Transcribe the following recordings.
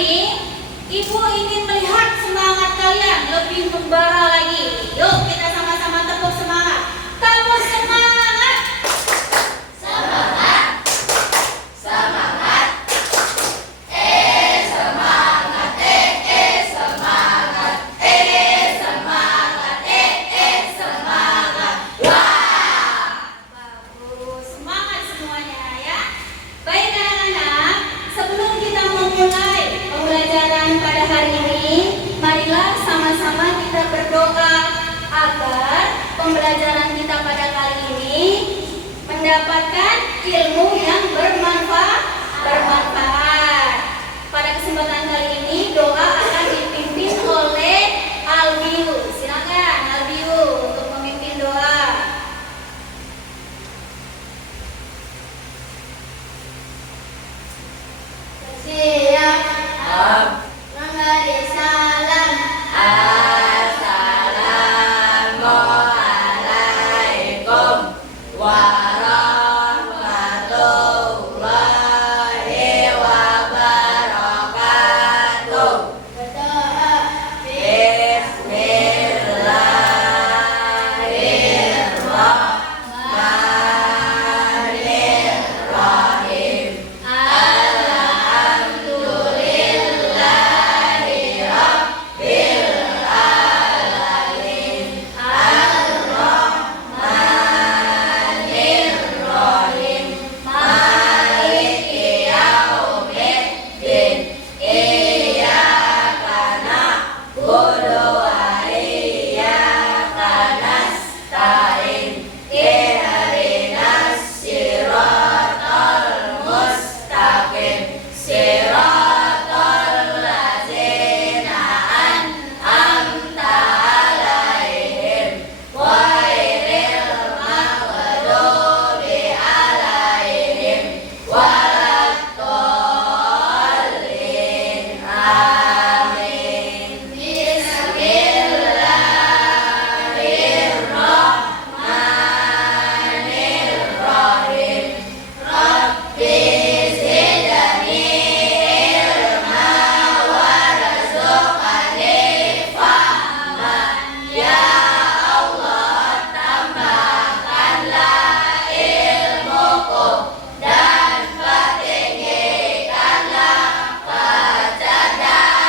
ini, Ibu ingin melihat semangat kalian lebih membara lagi. Yuk kita sama-sama tepuk semangat. Tepuk semangat. Semangat. Semangat. Semangat. Semangat. Semangat. Semangat. Wah. Bagus, semangat semuanya ya. Baik anak-anak, sebelum kita memulai pembelajaran pada hari ini, marilah sama-sama kita berdoa agar pembelajaran kita pada kali ini mendapatkan ilmu yang bermanfaat. Pada kesempatan kali ini doa akan dipimpin oleh Albiu. Silakan Albiu untuk memimpin doa. Siap. Memberi salam. Assalamualaikum warahmatullahi wabarakatuh. Berdoa. Bismillahirrahmanirrahim. Alhamdulillahi rabbil alamin. Ar-Rahmanir-Rahim. Maliki yaumiddin. Iyyaka na'budu wa iyyaka nasta'in. Ihdinas siratal mustaqim. Siratal ladzina an'amta 'alaihim ghairil maghdubi 'alaihim waladdallin. Amin. Bismillahirrahmanirrahim. Rabbi zidni ilma warzuqni fahma. Ya Allah, tambahkanlah ilmuku dan pertinggikanlah kecerdasanku.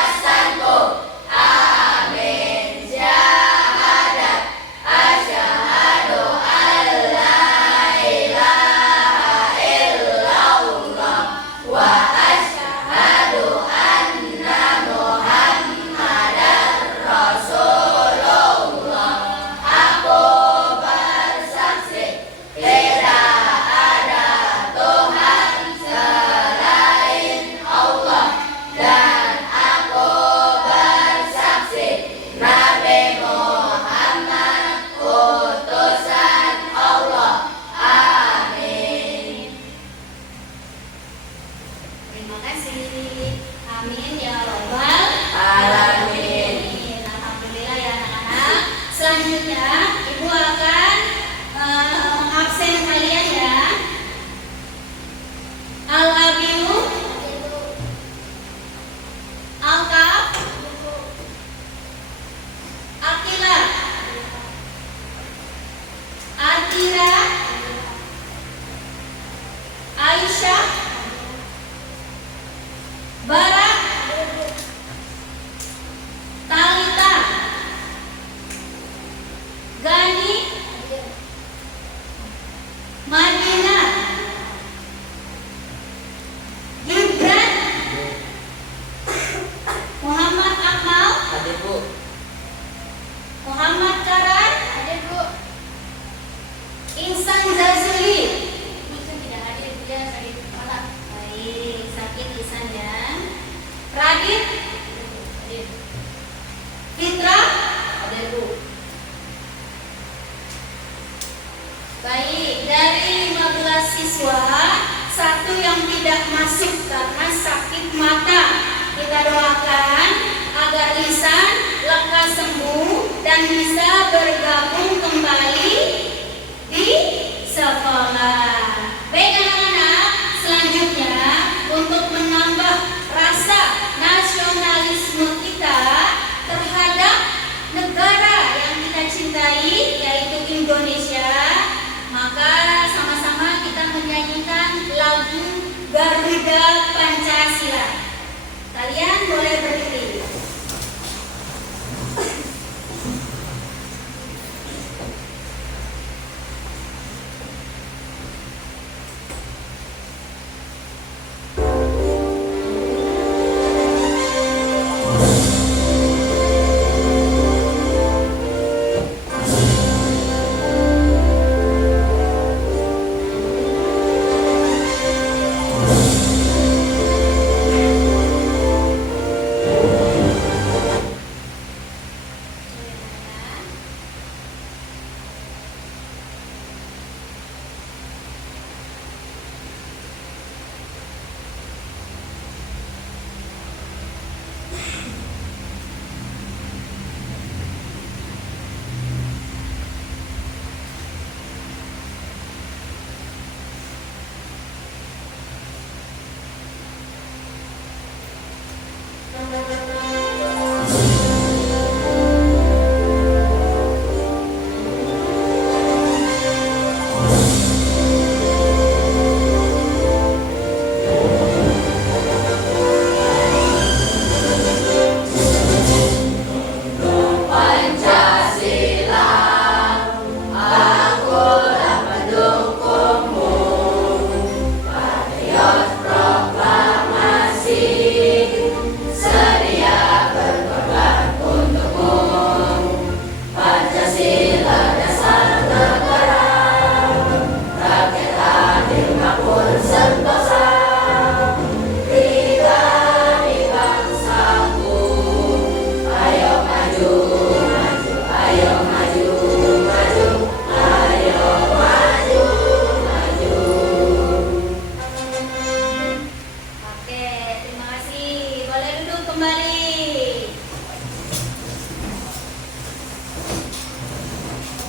boleh duduk kembali.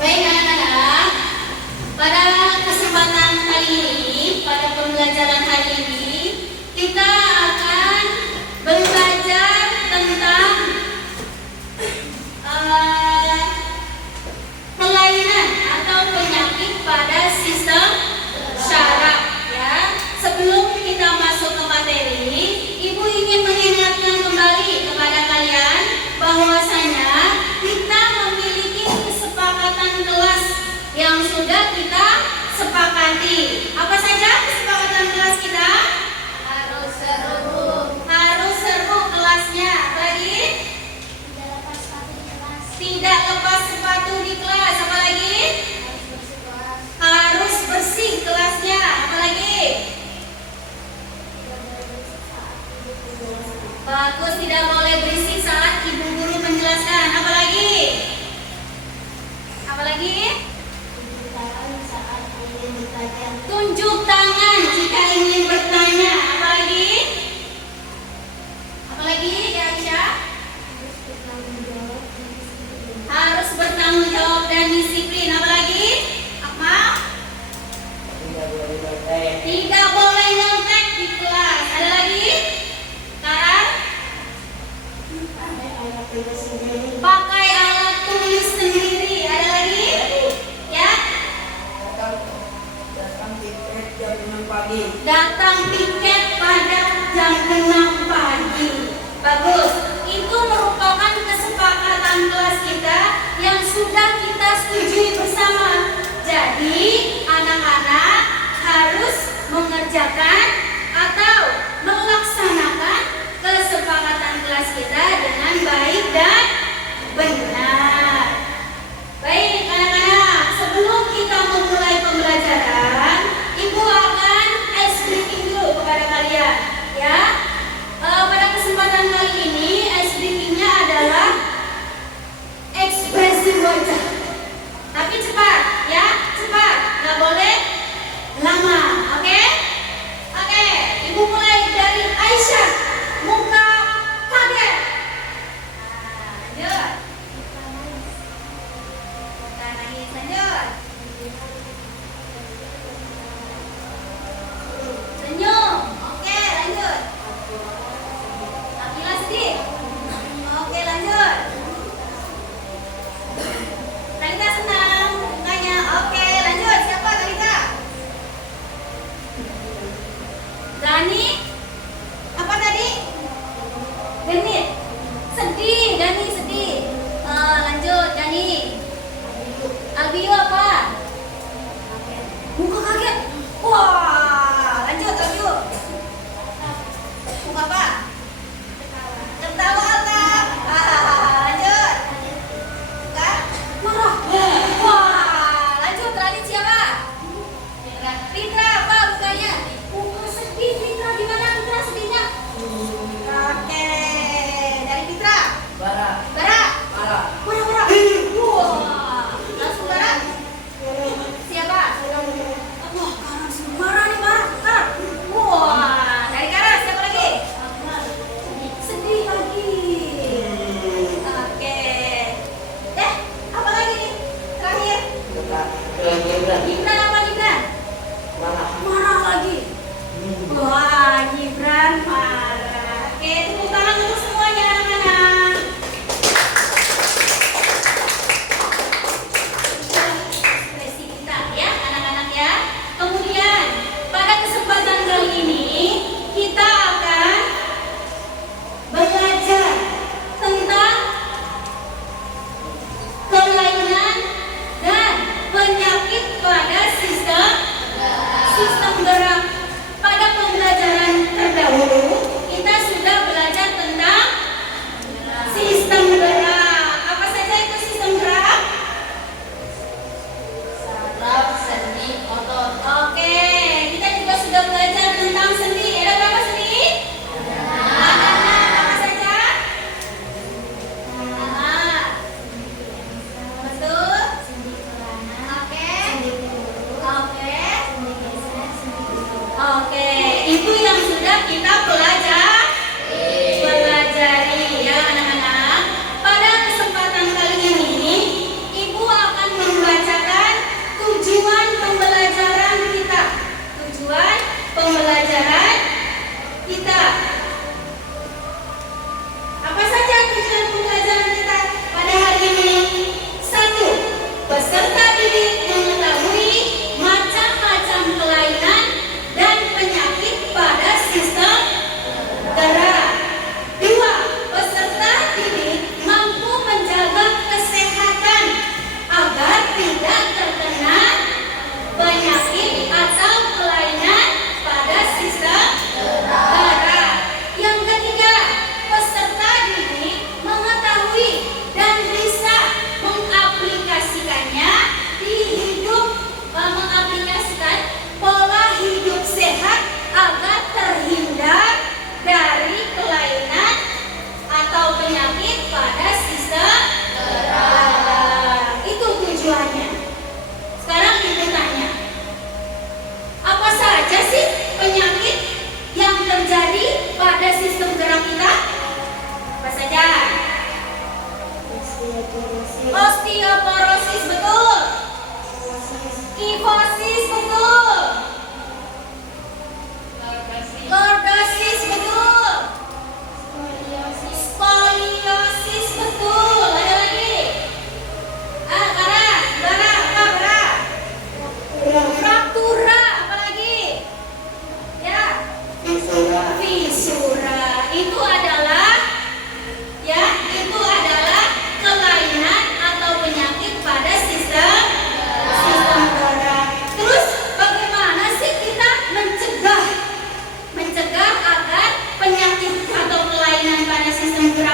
Baik anak-anak, pada kesempatan kali ini, pada pembelajaran hari ini, kita akan belajar tentang kelainan atau penyakit pada sistem syaraf ya. Sebelum kita masuk ke materi, Ibu ingin mengingatkan kembali kepada kalian bahwasanya kita memiliki kesepakatan kelas yang sudah kita sepakati. Apa saja kesepakatan kelas kita? Harus seru kelasnya. Apalagi? Tidak lepas sepatu di kelas. Apalagi? Harus bersih kelasnya. Apalagi? Bagus, tidak boleh berisik saat ibu guru menjelaskan. Apalagi? Apalagi? Tunjuk tangan jika ingin bertanya. Apalagi? Apalagi ya Aisyah? Harus bertanggung jawab dan disiplin. Apalagi? Akmal? Tidak boleh nyontek di kelas. Ada lagi? Sekarang? Pakai alat tulis sendiri. Ada lagi? Ya? Datang piket pada jam 6 pagi. Bagus. Itu merupakan kesepakatan kelas kita yang sudah kita setujui bersama. Jadi, anak-anak harus mengerjakan atau melaksanakan kesepakatan kelas kita dengan baik dan benar. Baik anak-anak, sebelum kita memulai pembelajaran, Ibu akan ice breaking dulu kepada kalian ya. Pada kesempatan kali ini ice breaking-nya adalah ekspresi wajah. Tapi cepat ya, cepat, nggak boleh lama, oke? Oke, Ibu mulai dari Aisyah. Muka kaget. Lanjut. Muka nangis, lanjut. Senyum. Oke, lanjut. Akila sedih. Oke, lanjut. Talita senang mukanya. Oke, lanjut. Siapa Talita? Dani. Apa tadi? Genit. Sedih. Dani sedih. Lanjut Dani. Albio apa? Muka kaget. Wah, lanjut Albio. Muka apa? Tertawa Alta. Lanjut. Muka marah. Wah, lanjut. Radit siapa? Fitra apa mukanya? Muka sedih. Fitra gimana Fitra sedihnya? Oke, dari Fitra.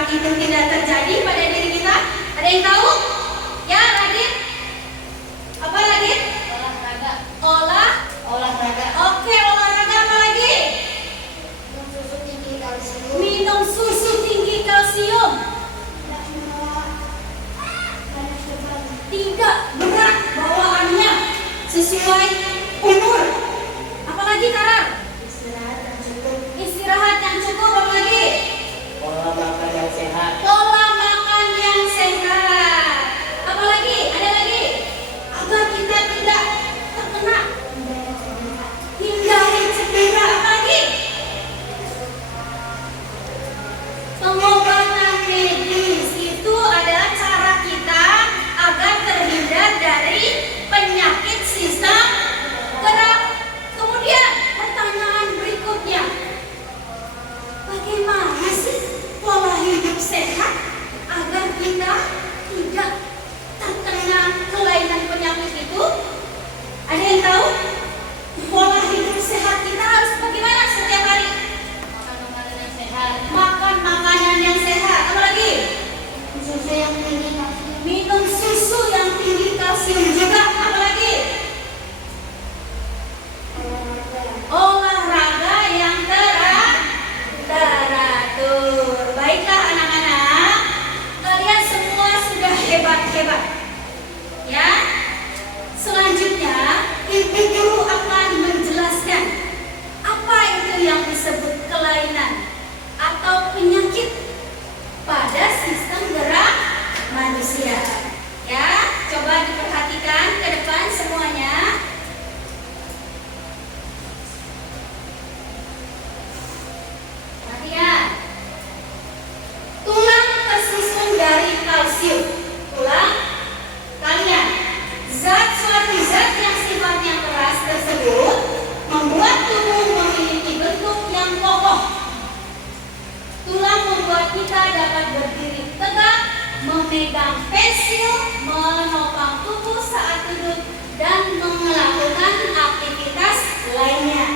itu tidak terjadi pada diri kita? Ada yang tahu? Ya, Radit? Apa lagi? Olahraga. Olahraga. Oke, olahraga apa lagi? Minum susu tinggi kalsium. Tidak berat bawaannya, sesuai umur. Apalagi Karar? Istirahat yang cukup. Apa lagi? Pola makan yang sehat. Pola makan yang sehat. Apalagi? Ada lagi? Agar kita tidak terkena, hindari cedera. Apalagi? Pengobatan medis itu adalah cara kita agar terhindar dari penyakit sistem gerak. Kemudian pertanyaan berikutnya, bagaimana sih pola hidup sehat agar kita tidak terkena kelainan penyakit itu? Ada yang tahu? Pola hidup sehat kita harus bagaimana setiap hari? Makan makanan yang sehat. Makan makanan yang sehat. Apa lagi? Susu yang tinggi kalsium. Minum susu yang tinggi kalsium juga. Apa lagi? Olahraga yang teratur. Baiklah anak-anak, kalian semua sudah hebat-hebat. Ya. Selanjutnya, Ibu Guru akan menjelaskan apa itu yang disebut kelainan atau penyakit pada sistem gerak manusia. Ya, coba diperhatikan ke depan semuanya. Perhatikan. Tulang tersusun dari kalsium. Tulang kalian. Suatu zat yang sifatnya keras tersebut membuat tubuh memiliki bentuk yang kokoh. Tulang membuat kita dapat berdiri tegak, memegang pensil, menopang tubuh saat duduk, dan melakukan aktivitas lainnya.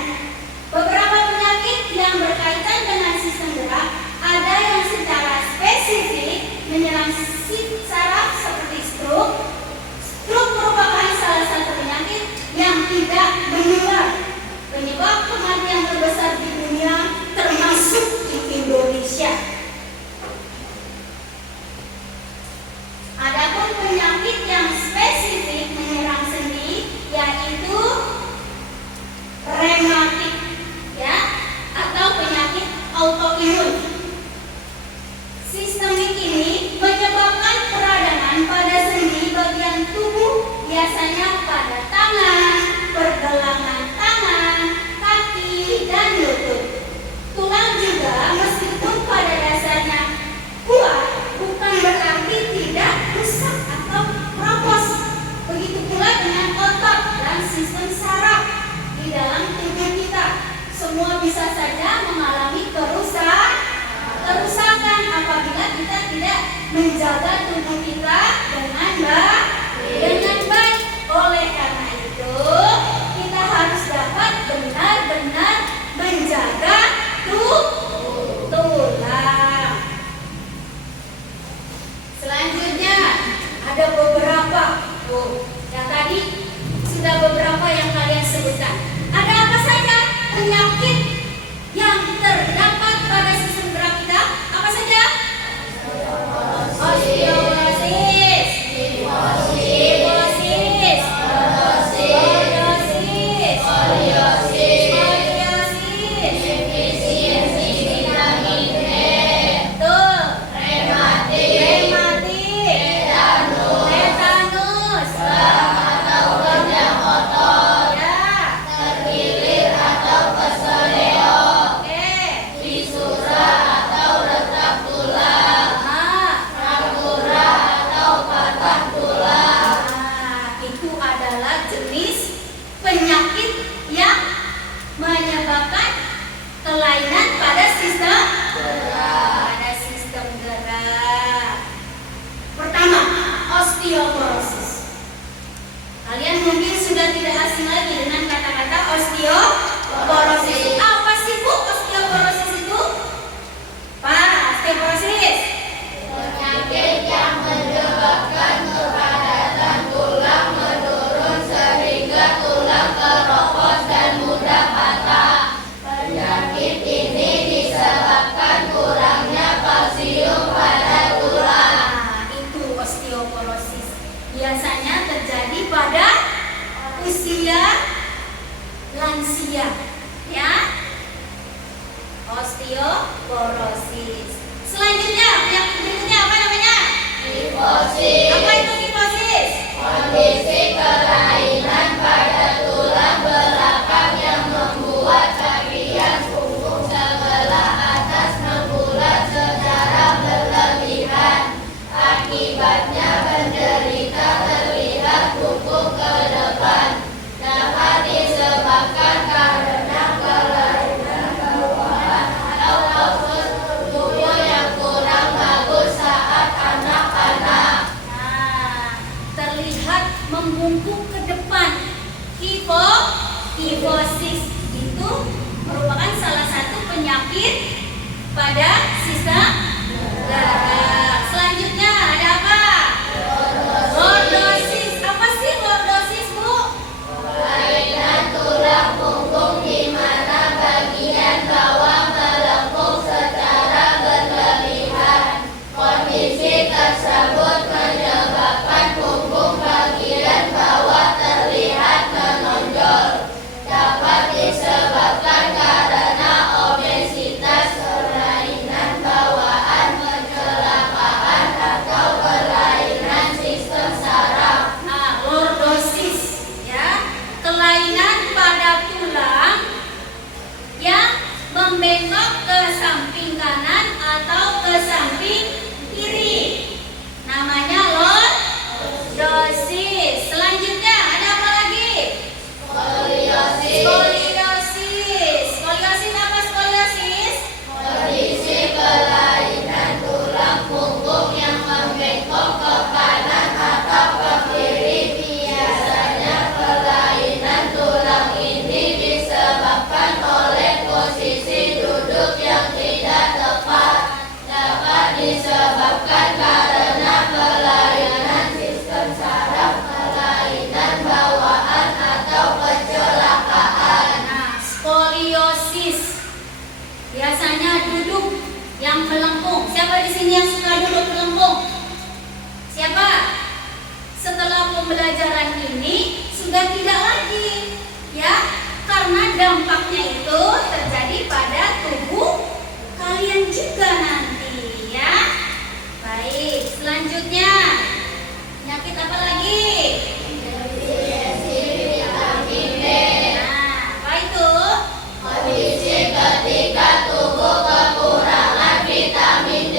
Beberapa penyakit yang berkaitan dengan sistem gerak ada yang secara spesifik menyerang saraf seperti stroke. Stroke merupakan salah satu penyakit yang tidak menular. Penyebab kematian terbesar di dunia termasuk di Indonesia. Adapun penyakit yang spesifik menyerang sendi yaitu rematik, ya, atau penyakit autoimun. Kondisi kelainan pada tulang belakang yang membuat bagian punggung sebelah atas membulat secara berlebihan. Akibatnya penderita terlihat bungkuk ke depan. Dapat disebabkan karena kelainan bawaan atau postur tubuh yang kurang bagus saat anak-anak. Nah, terlihat membungkuk ke depan. Kifosis itu merupakan salah satu penyakit pada sistem gerak. Selanjutnya ada apa? Lordosis. Apa sih lordosis, Bu? Kelainan tulang punggung di mana bagian bawah melengkung secara berlebihan. Kondisi tersebut menyebabkan punggung bagian bawah terlihat menonjol. Dapat disebabkan karena obesitas, kelainan bawaan, kecelakaan, atau kelainan sistem saraf. Nah, lordosis ya, kelainan pada tulang yang membengkok ke samping kanan atau ke samping kiri. Namanya lordosis. Selanjutnya ada apa lagi? Skoliosis. Skoliosis. Skoliosis apa skoliosis? Kondisi kelainan tulang punggung yang membengkok ke kanan atau ke kiri. Biasanya kelainan tulang ini disebabkan oleh posisi duduk yang tidak tepat. Dapat disebabkan karena kelainan sistem saraf, kelainan bawaan, atau kecelakaan. Nah, skoliosis biasanya duduk yang melengkung. Siapa di sini yang suka duduk melengkung? Siapa? Setelah pembelajaran ini sudah tidak lagi, ya, karena dampaknya itu terjadi pada tubuh kalian juga nanti, ya. Baik, selanjutnya penyakit apa lagi? Definisi vitamin D. Nah, apa itu? Kondisi ketika tubuh kekurangan vitamin D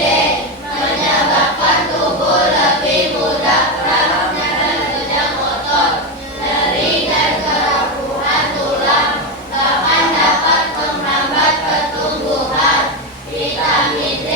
menyebabkan tubuh lebih mudah keram dan mudah kotor, nyeri dan kerapuhan tulang, bahkan dapat menghambat pertumbuhan. Vitamin D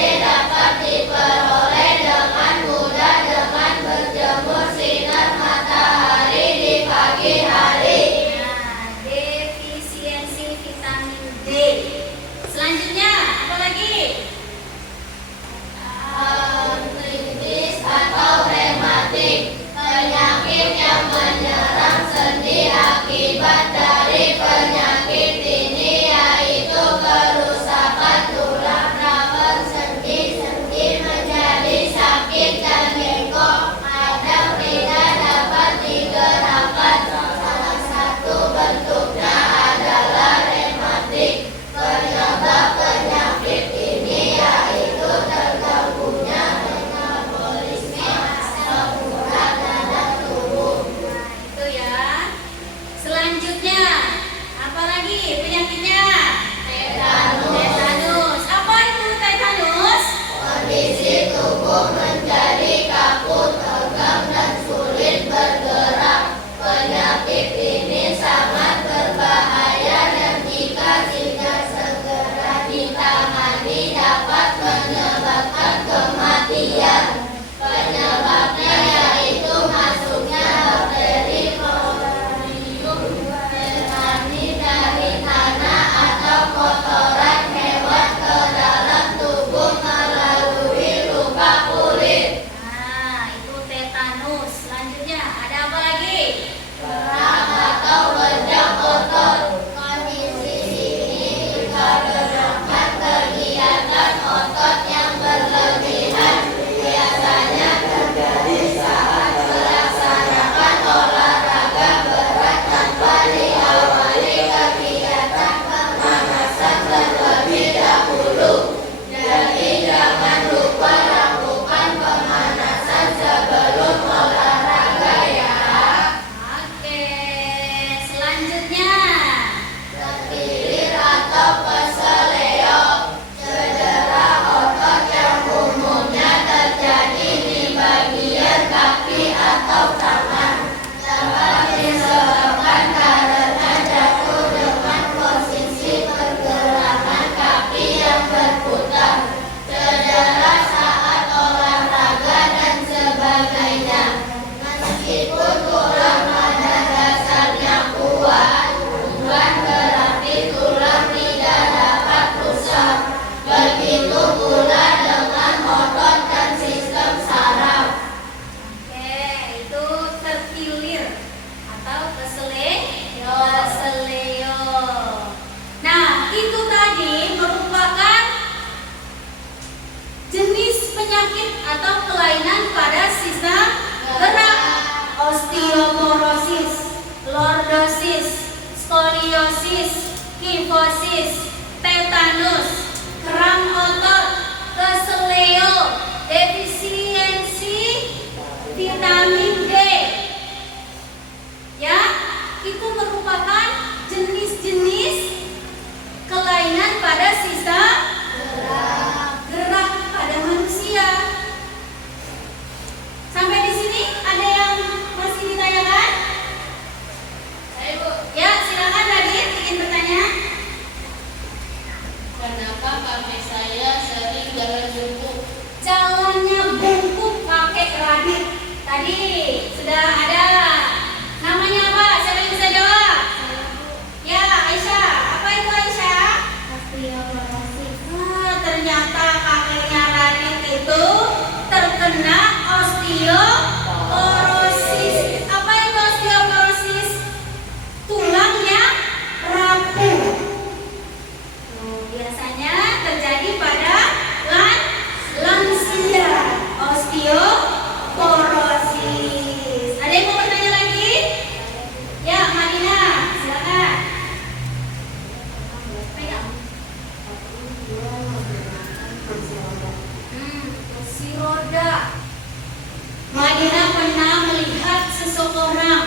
Jenis penyakit atau kelainan pada sistem gerak: osteoporosis, lordosis, skoliosis, kifosis, tetanus, kram otot, keseleo, defisiensi vitamin D. Ya, itu merupakan jenis-jenis kelainan pada sistem gerak pada manusia. Sampai di sini ada yang masih ditanyakan? Saya Bu, Ya, silakan Radit, ingin bertanya. kenapa kakek saya sering jalan jongkok? Jalannya bungkuk kakek Radit. Tadi sudah ada. Namanya apa? Siapa yang bisa jawab? Ya, Aisyah. Apa itu Aisyah? Ternyata kakeknya Radit itu terkena osteoporosis. Apa itu osteoporosis? Tulangnya rapuh. Biasanya terjadi pada lansia. Osteoporosis. Ada yang mau bertanya lagi? Ya, Madina, silakan. Pegang. Kursi roda. Madina pernah melihat seseorang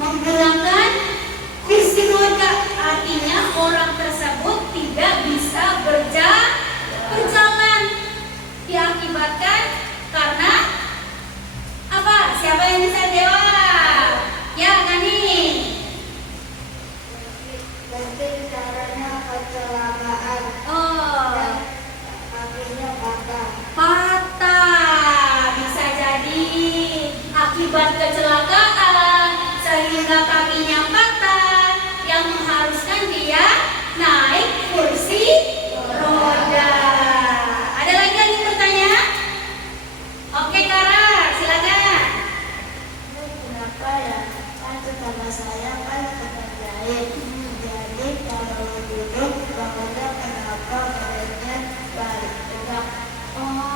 menggunakan kursi roda, artinya orang tersebut tidak bisa berjalan. Diakibatkan karena apa? Siapa yang bisa jawab? Ya, Gani. Mungkin caranya kecelakaan Oh, dan kakinya patah. Bisa jadi akibat kecelakaan sehingga kakinya patah yang mengharuskan dia naik kursi roda. Ada lagi yang ingin bertanya? Oke, Kara, silakan. Kenapa ya? Kan tetangga saya kan terjahit. Jadi kalau duduk bangunnya kenapa badannya balik tegak? Oh,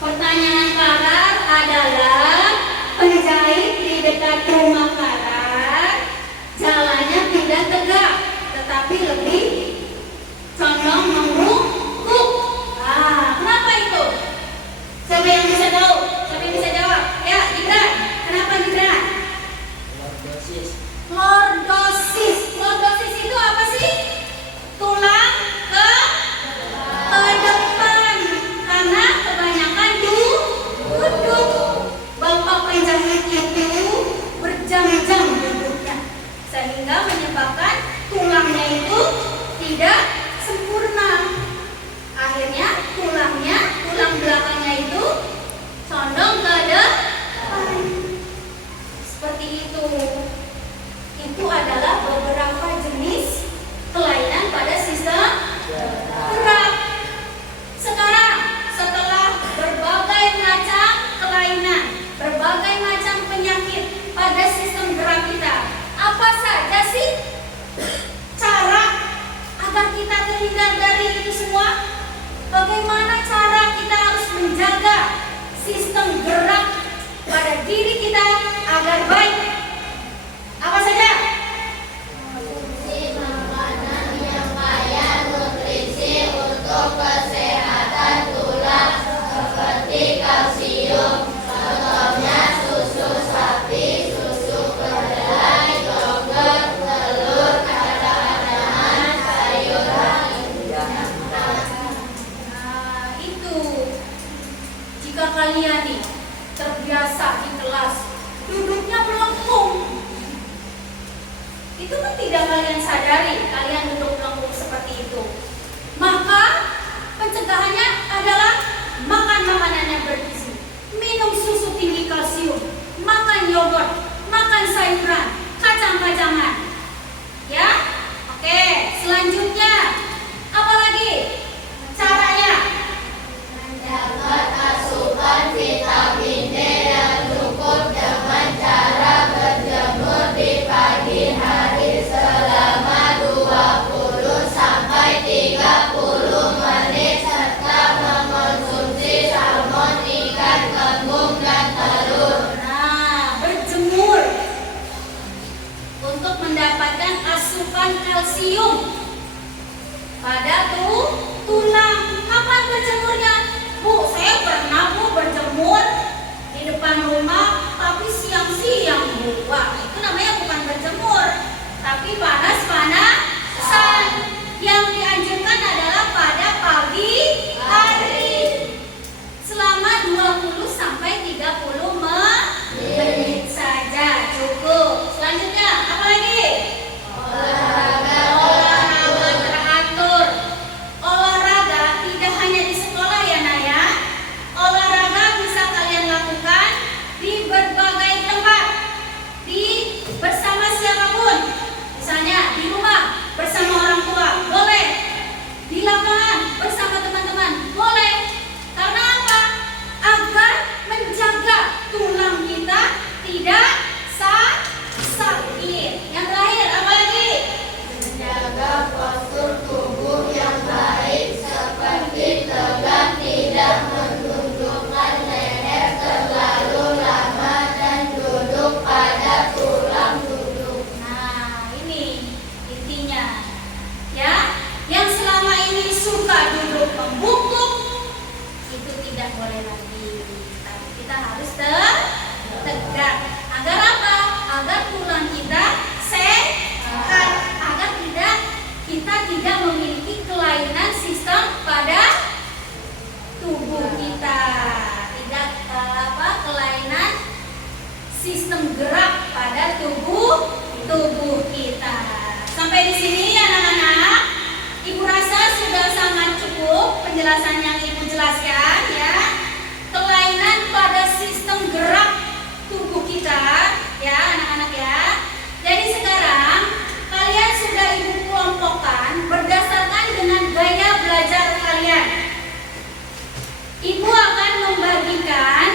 pertanyaan Karar adalah penjahit di dekat rumah Karar jalannya tidak tegak, tetapi lebih condong mengrungkuk. Kenapa itu? Siapa yang bisa tahu? Siapa yang bisa jawab? Ya, Gibran. Kenapa Gibran? Lordosis. Lordosis. Lordosis itu apa sih? Tulang ke depan karena kebanyakan duduk. Bapak penjahit itu berjam-jam duduknya sehingga menyebabkan tulangnya itu tidak sempurna. Akhirnya tulang belakangnya itu condong ke depan. Seperti itu. Itu adalah beberapa jenis kelainan pada sistem gerak. Sekarang setelah berbagai macam kelainan, berbagai macam penyakit pada sistem gerak kita, apa saja sih cara agar kita terhindar dari itu semua? Bagaimana cara kita harus menjaga sistem gerak pada diri kita agar baik? Apa saja? Konsumsi makanan yang kaya nutrisi untuk kesehatan tulang seperti kalsium. Contohnya susu sapi, susu kedelai, yogurt, telur, kacang-kacangan, sayuran. Itu jika kalian nih terbiasa di kelas duduknya melengkung, itu kan tidak kalian sadari kalian duduk melengkung seperti itu. Maka pencegahannya adalah makan makanan yang bergizi, minum susu tinggi kalsium, makan yogurt, makan sayuran, kacang-kacangan. Ya, oke. Selanjutnya apa lagi caranya? Dapat asupan vitamin D yang cukup dengan cara berjemur di pagi hari selama 20 sampai 30 menit serta berkalsium pada tulang. Kapan berjemurnya? Bu, saya pernah Bu berjemur di depan rumah, tapi siang-siang Bu. Wah, itu namanya bukan berjemur, tapi panas-panasan. Yang dianjurkan adalah pada pagi hari selama 20 sampai 30 menit saja cukup. Selanjutnya apa lagi? Olahraga teratur. Olahraga tidak hanya di sekolah ya Naya. Olahraga bisa kalian lakukan di berbagai tempat, bersama siapapun. Misalnya di rumah bersama orang tua, boleh. Di lapangan bersama teman-teman, boleh. Karena apa? Agar menjaga tulang kita tidak sakit. Yang terakhir apa lagi? Menjaga postur tubuh yang baik seperti tegak, tidak menundukkan leher terlalu lama dan duduk pada tulang duduk. Nah, ini intinya. Ya, yang selama ini suka duduk membungkuk itu tidak boleh lagi. Tapi kita harus tegak. Agar apa? Agar tulang kita sehat, agar kita tidak memiliki kelainan sistem pada tubuh kita. Tidak kelainan sistem gerak pada tubuh kita. Sampai di sini anak-anak, Ibu rasa sudah sangat cukup penjelasan yang Ibu jelaskan ya. Kelainan pada sistem gerak tubuh kita ya anak-anak ya. Jadi sekarang kalian sudah Ibu kelompokkan berdasarkan dengan gaya belajar kalian. Ibu akan membagikan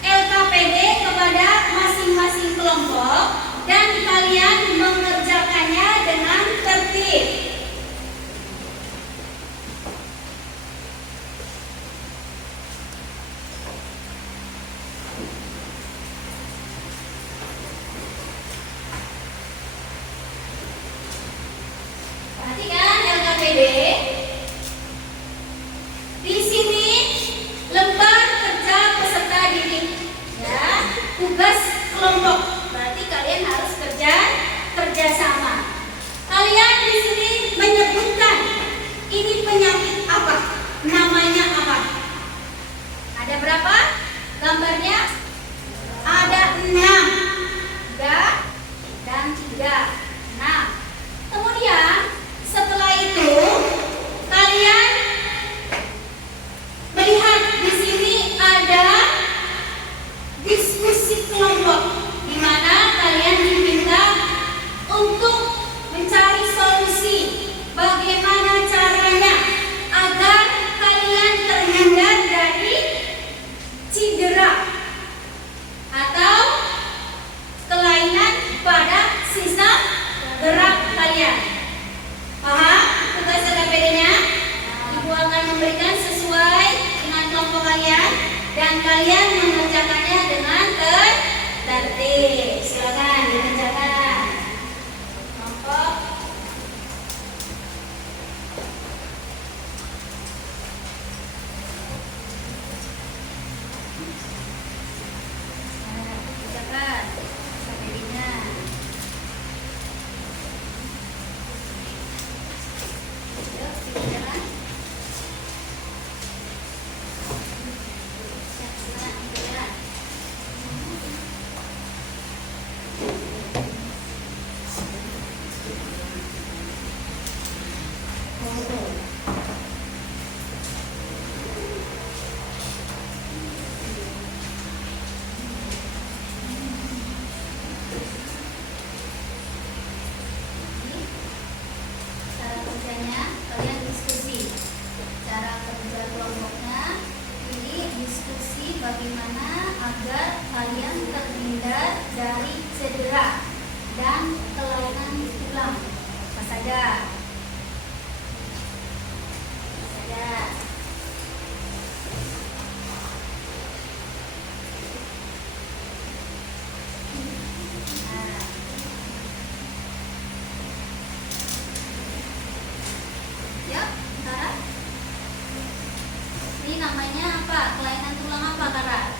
LKPD kepada masing-masing kelompok dan kalian mengerjakannya dengan tertib. Perhatikan LKPD. Di sini lembar kerja peserta didik ya, tugas kelompok. Berarti kalian harus kerja sama. Kalian di sini menyebutkan ini penyakit apa? Namanya apa? Ada berapa? Gambarnya ada 6. 3 dan 3. 6. Kemudian setelah itu kalian melihat di sini ada diskusi kelompok di mana kalian diminta untuk mencari solusi bagaimana caranya agar kalian terhindar dari cedera atau kelainan pada sistem gerak kalian. Paham tugas LKPD-nya? Ibu akan memberikan sesuai dengan kelompok kalian dan kalian mengerjakannya dengan tertib. Silakan dikerjakan. Kelompok kerjakan LKPD-nya. Cara kerjanya kalian diskusi. Cara kerja kelompoknya ini diskusi bagaimana agar kalian terhindar dari cedera dan kelainan tulang. Apa saja? namanya apa? Kelainan tulang apa, Kara?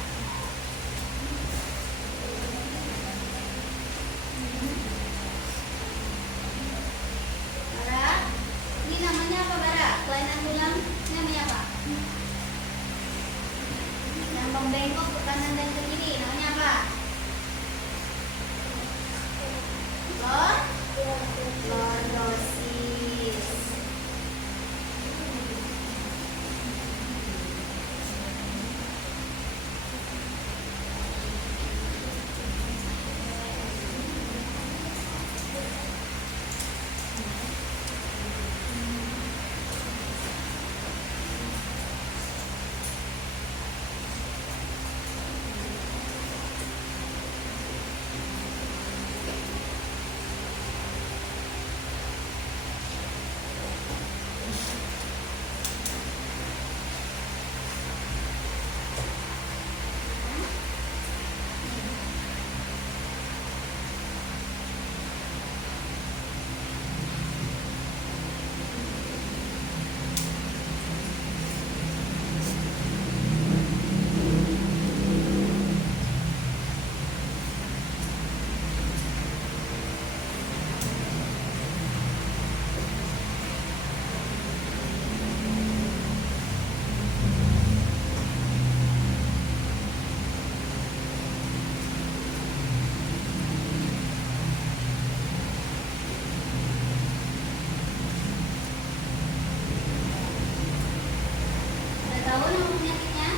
Bara, ini namanya apa, Bara? Kelainan tulang ini namanya apa? Yang membengkok ke kanan dan ke kiri namanya apa? Lordosis. Udah tahu nama penyakitnya?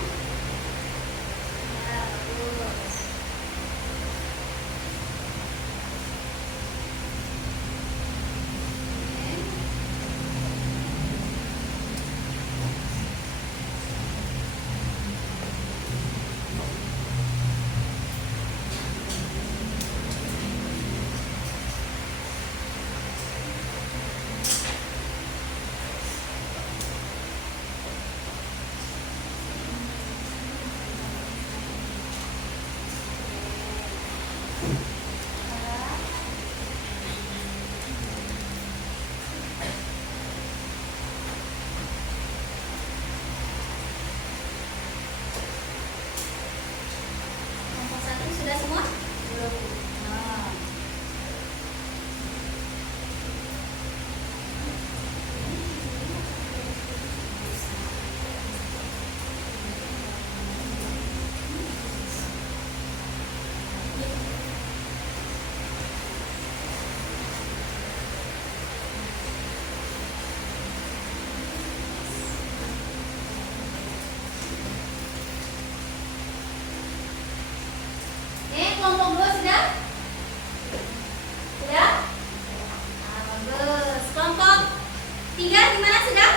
Ya, bagus. Kelompok 1 sudah semua? Belum. Nah. Kelompok 2 sudah? Sudah? Nah, bagus. Kelompok 3 gimana sudah?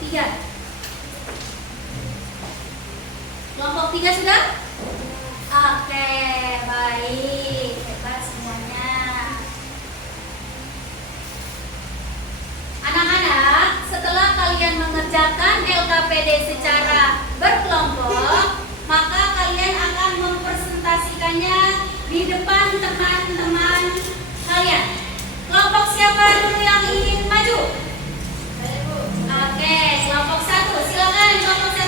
3. Kelompok 3 sudah? Oke, baik. Hebat semuanya. Anak-anak, setelah kalian mengerjakan LKPD secara berkelompok, maka kalian akan mempresentasikannya di depan teman-teman kalian. Kelompok siapa dulu yang ingin maju? Oke, kelompok 1. Silakan kelompok 1.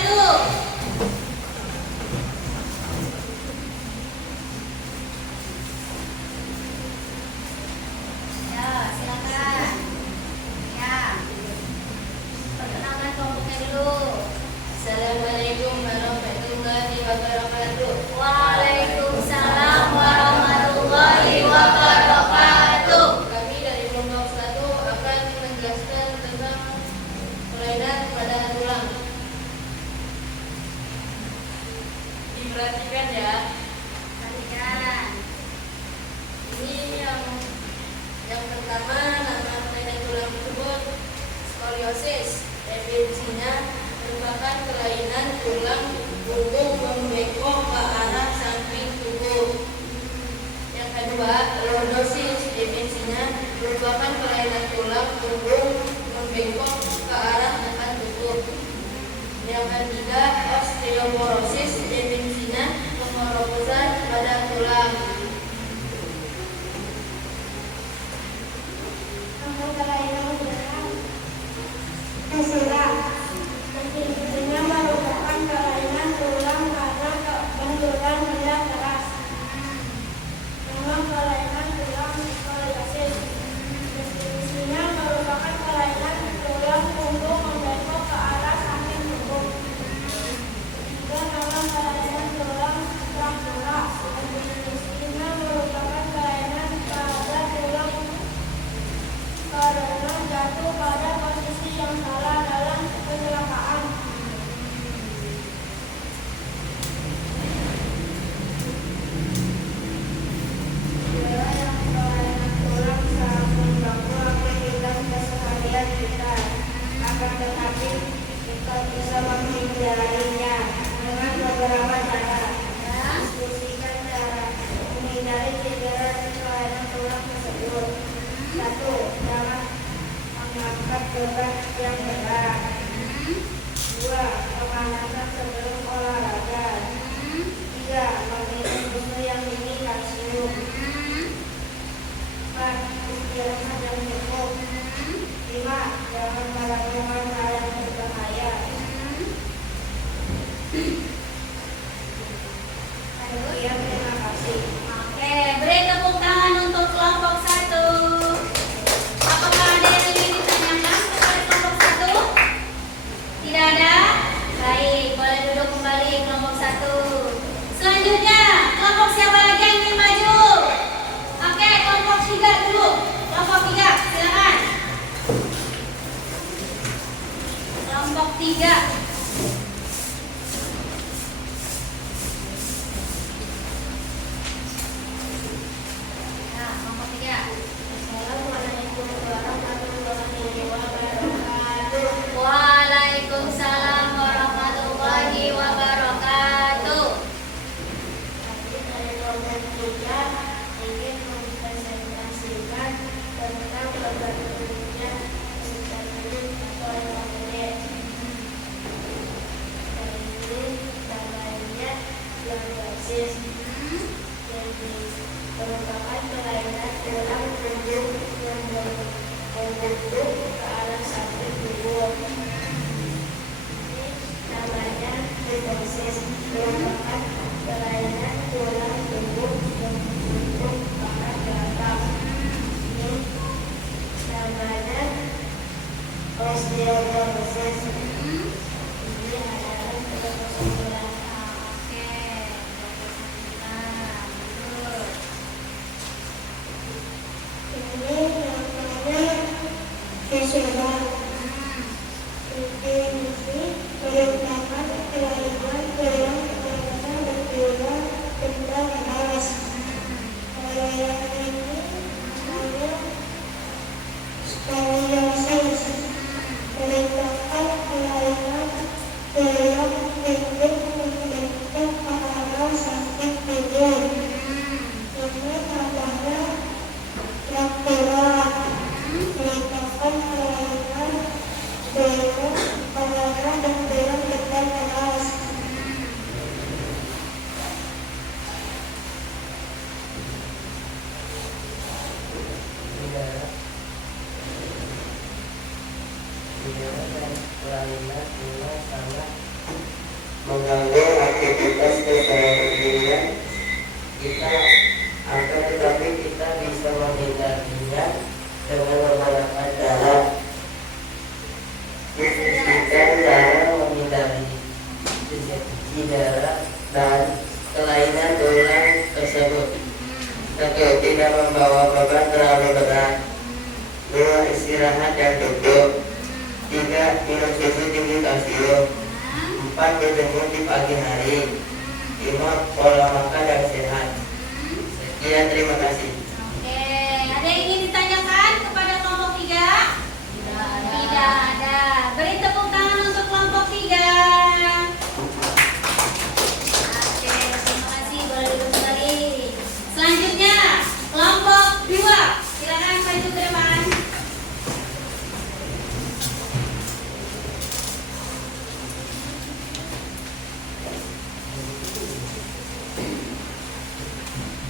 Ya, silakan. Ya. Perkenalkan kelompoknya dulu. Assalamualaikum warahmatullahi wabarakatuh. Waalaikumsalam warahmatullahi wabarakatuh. Kami dari kelompok 1 akan menjelaskan tentang kelainan pada tulang. Diperhatikan ya. Perhatikan. Ini yang pertama, nama kelainan tulang tersebut skoliosis. Definisinya merupakan kelainan tulang punggung membengkok ke arah samping tubuh. Yang kedua, lordosis. Definisinya merupakan kelainan tulang punggung membengkok ke arah depan tubuh. Yang ketiga, osteoporosis. Definisinya pengorosan pada tulang. Kelainan tulang definisinya merupakan kelainan tulang karena benturan benda keras. Nama kelainan tulang skoliosis. Definisinya merupakan kelainan tulang punggung membengkok ke arah samping tubuh. Dan nama kelainan tulang fraktura. Definisinya merupakan kelainan pada tulang karena jatuh pada posisi yang salah dalam kecelakaan. Gejala yang kelainan tulang sangat mengganggu aktivitas keseharian kita. Akan tetapi kita bisa menghindarinya dengan beberapa cara. Diskusikan cara menghindari cedera kelainan tulang tersebut. 1. Jangan mengangkat beban yang berat. 2. Pemanasan sebelum olahraga. 3. Meminum susu yang tinggi kalsium. 4. Istirahat yang cukup. 5. Jangan melakukan hal yang berbahaya. Sekian, terima kasih. Oke, beri tepuk tangan untuk kelompok 1. Apakah ada yang ingin ditanyakan kepada kelompok 1? Tidak ada? Baik, boleh duduk kembali kelompok 1. Selanjutnya, kelompok siapa lagi yang ingin maju? Oke, kelompok 3 dulu. Kelompok 3, silakan. Kelompok 3. Ya, kelompok 3. Assalamualaikum warahmatullahi wabarakatuh. Waalaikumsalam warahmatullahi wabarakatuh. Kami dari kelompok 3 ingin mempresentasikan tentang berbagai secara atau LKPD. Ini namanya lordosis. Jadi merupakan kelainan tulang punggung yang membentuk ke arah samping tubuh. Ini namanya lordosis. Merupakan kelainan tulang punggung yang membentuk ke arah belakang. Ini namanya osteoporosis. Ini adalah kelainan tulang. Oke. Ini namanya fisial. Definisi merupakan kelainan tulang kelainan ini sangat mengganggu aktivitas keseharian kita, akan tetapi kita bisa menghindarinya dengan menggunakan cara diskusikan cara menghindari darah dan kelainan tulang tersebut. 1. Tidak membawa beban terlalu berat. 2. Istirahat dan duduk. 3. Minum susu tinggi kalsium. 4. Berjemur di pagi hari. 5. Pola makan yang sehat. Sekian, terima kasih. Oke, ada yang ingin ditanyakan kepada kelompok 3? Tidak ada. Beri tepuk tangan untuk kelompok 3. Oke, terima kasih. Boleh duduk kembali. Selanjutnya, kelompok 2. Silakan maju ke depan.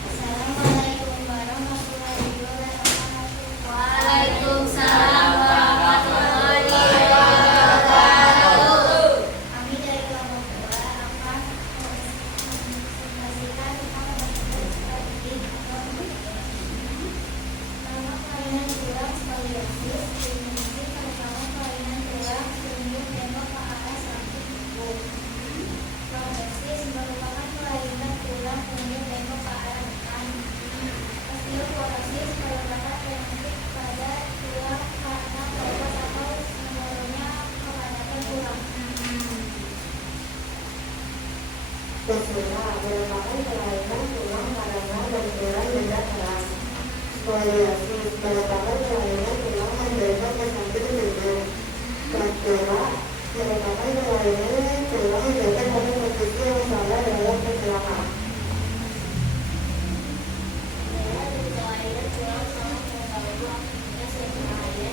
Assalamualaikum warahmatullahi wabarakatuh. Waalaikumsalam warahmatullahi wabarakatuh. Kami dari kelompok 2 akan presentasikan tentang strategi nama kelainan tulang skoliosis, dimiliki terutama kelainan tulang sumbu tembok ke arah samping tubuh. Lordosis merupakan kelainan tulang sumbu tembok ke arah depan. Osteoporosis merupakan penyakit pada tulang karena keropos atau menurunnya kepadatan tulang. Fistula merupakan kelainan tulang karena benturan benda keras. Skoliosis merupakan kelainan tulang membengkak ke samping tubuh. Fractura merupakan kelainan tulang jatuh pada posisi yang salah dalam kecelakaan. Adalah kelainan tulang sangat mengganggu aktivitas sehari-hari,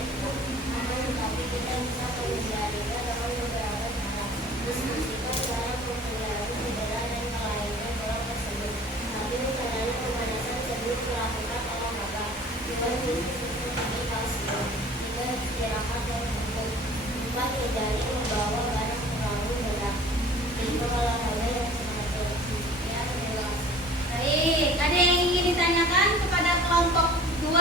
namun tetapi kita bisa menghindarinya dengan beberapa cara. Diskusikan cara menghindari cedera dan kelainan tulang tersebut. Tapi rencananya pemanasan sebelum melakukan olahraga. 2. Minum susu tinggi kalsium. 3. Istirahat dan duduk. 4. Hindari membawa barang terlalu berat. 5. Olahraga yang teratur. Ya, terima kasih. Baik, ada yang ingin ditanyakan kepada kelompok 2?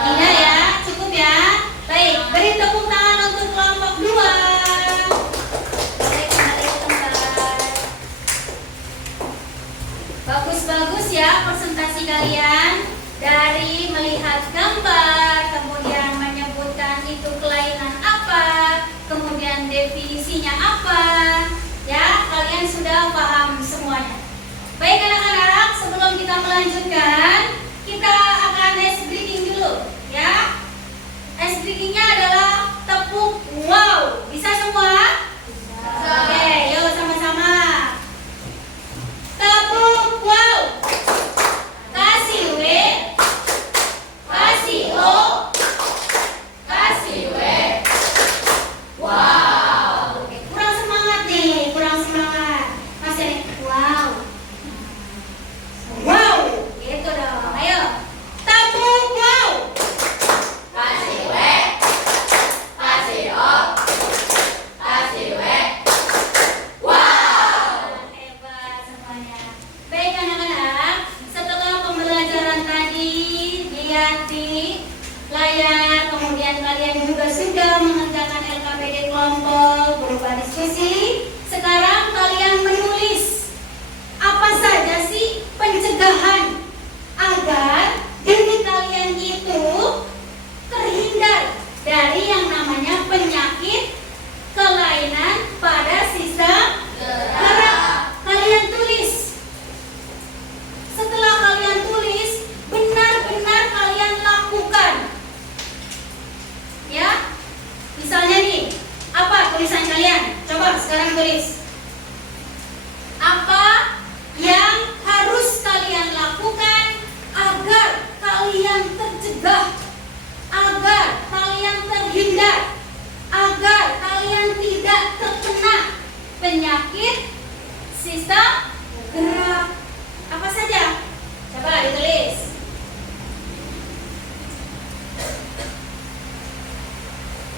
Tidak ya, cukup ya. Baik, beri tepuk tangan untuk kelompok 2. Baik, kembali ke tempat. Bagus-bagus ya presentasi kalian. Dari melihat gambar, kemudian menyebutkan itu kelainan apa, kemudian definisinya apa. Ya, kalian sudah paham semuanya. Baik anak-anak, sebelum kita melanjutkan, kita akan ice breaking dulu, ya. Ice breakingnya adalah tepuk wow. Bisa semua? Oke, yuk sama-sama. Tepuk wow. Kasih W, kasih O, kasih W. Wow. Oke, kurang semangat nih, kurang semangat. Masih ada wow. Wow, gitu dong. Ayo, tepuk wow. Kasih W, kasih O, kasih W. Wow, hebat semuanya. Baik anak-anak, setelah pembelajaran tadi lihat di layar, kemudian kalian juga sudah mengerjakan LKPD kelompok berupa diskusi. Sekarang kalian menulis apa saja sih pencegahan agar diri kalian itu terhindar dari yang namanya penyakit kelainan pada sistem gerak. Kalian tulis. Setelah kalian tulis, benar-benar kalian lakukan. Ya, misalnya nih, apa tulisan kalian? Coba sekarang tulis. Apa yang harus kalian lakukan agar kalian tercegah, agar kalian terhindar, agar kalian tidak terkena penyakit sistem gerak? Apa saja? Coba ditulis.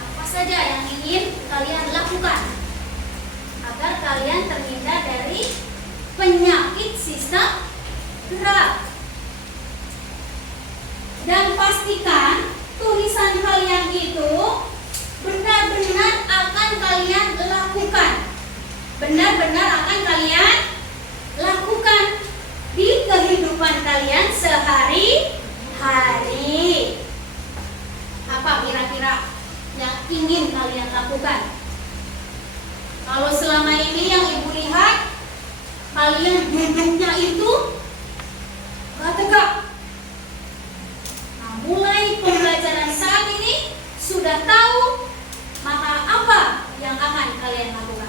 Apa saja yang ingin kalian penyakit sistem gerak. Dan pastikan tulisan kalian itu benar-benar akan kalian lakukan. Benar-benar akan kalian lakukan di kehidupan kalian sehari-hari. Apa kira-kira yang ingin kalian lakukan? Kalau selama ini yang ibu lihat, kalian duduknya itu gak tegak. Nah, mulai pembelajaran saat ini sudah tahu, maka apa yang akan kalian lakukan?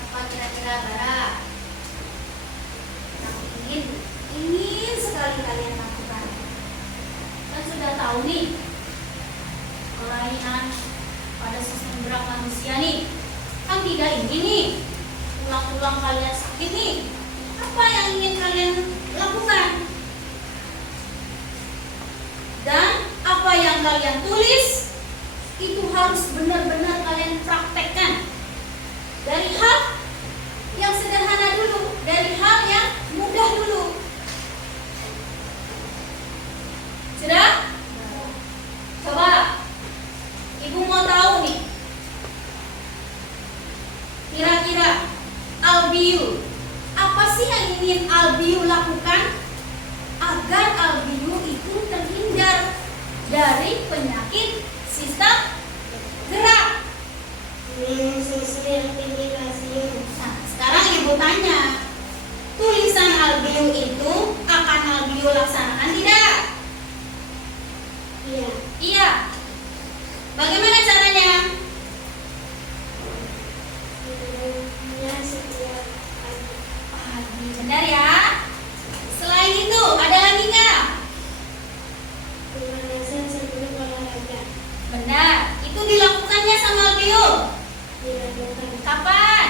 Apa kira-kira Bara yang ingin sekali kalian lakukan? Kan sudah tahu nih kelainan pada sistem gerak manusia nih. Kan tidak ingin nih tulang-tulang kalian sakit nih. Apa yang ingin kalian lakukan? Dan apa yang kalian tulis itu harus benar-benar kalian praktekkan. Dari hal yang sederhana dulu, dari hal yang mudah dulu. Sudah? Coba ibu mau tahu nih, kira-kira Albiu, apa sih yang ingin Albiu lakukan agar Albiu itu terhindar dari penyakit sistem gerak? Minum susu yang tinggi kalsium. Nah, sekarang ibu tanya, tulisan Albiu itu akan Albiu laksanakan tidak? Iya. Iya. Bagaimana caranya? Minumnya setiap pagi. Pagi, benar ya. Selain itu, ada lagi nggak? Pemanasan sebelum olahraga. Benar. Itu dilakukannya sama Albiu. Dilakukan Kapan?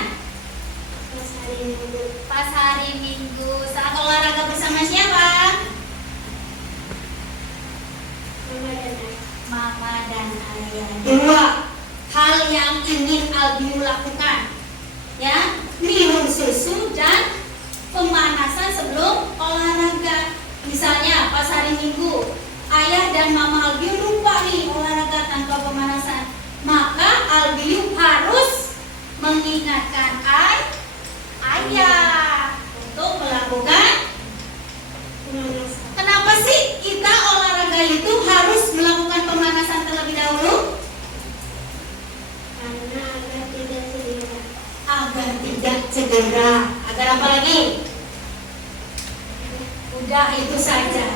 pas hari Minggu. Pas hari Minggu. Saat olahraga bersama siapa? Mama dan ayah. Mama dan ayah. Dua hal yang ingin Albiu lakukan, ya, minum susu dan pemanasan sebelum olahraga. Misalnya pas hari Minggu, ayah dan mama Albiu lupa nih olahraga tanpa pemanasan, maka Albiu harus mengingatkan ayah untuk melakukan Pemanasan Kenapa sih kita olahraga itu harus melakukan pemanasan terlebih dahulu? karena agar tidak cedera. Agar tidak cedera. Agar apa lagi? Udah itu saja.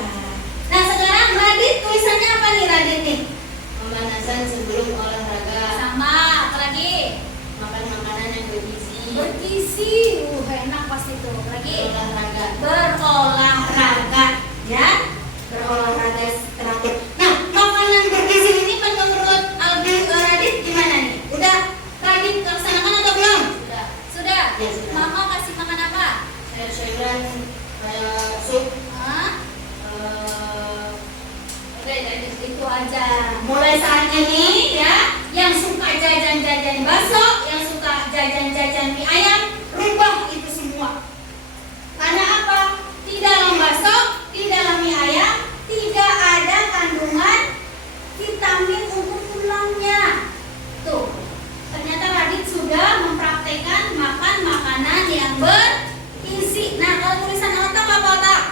Nah sekarang Radit, tulisannya apa nih Radit nih? Pemanasan sebelum olahraga. Sama, apa lagi? Makan makanan yang bergizi. Bergizi, enak pasti tuh. Lagi? Olahraga. Berolahraga, ya? Berolahraga teratur. Nah, makanan bergizi ini menurut Radit gimana nih? Udah Radit laksanakan atau belum? Sudah. Sudah? Ya, sudah. Mama kasih makan apa? Sayur-sayuran kayak sup. Hah? Udah jadi. Itu aja. Mulai saat ini ya, yang suka jajan-jajan bakso, yang suka jajan-jajan mie ayam, rubah itu semua. Karena apa? Di dalam bakso, di dalam mie ayam tidak ada kandungan vitamin untuk tulangnya. Tuh, ternyata Radit sudah mempraktekkan makan makanan yang bergizi. Nah, kalau tulisan otak apa otak?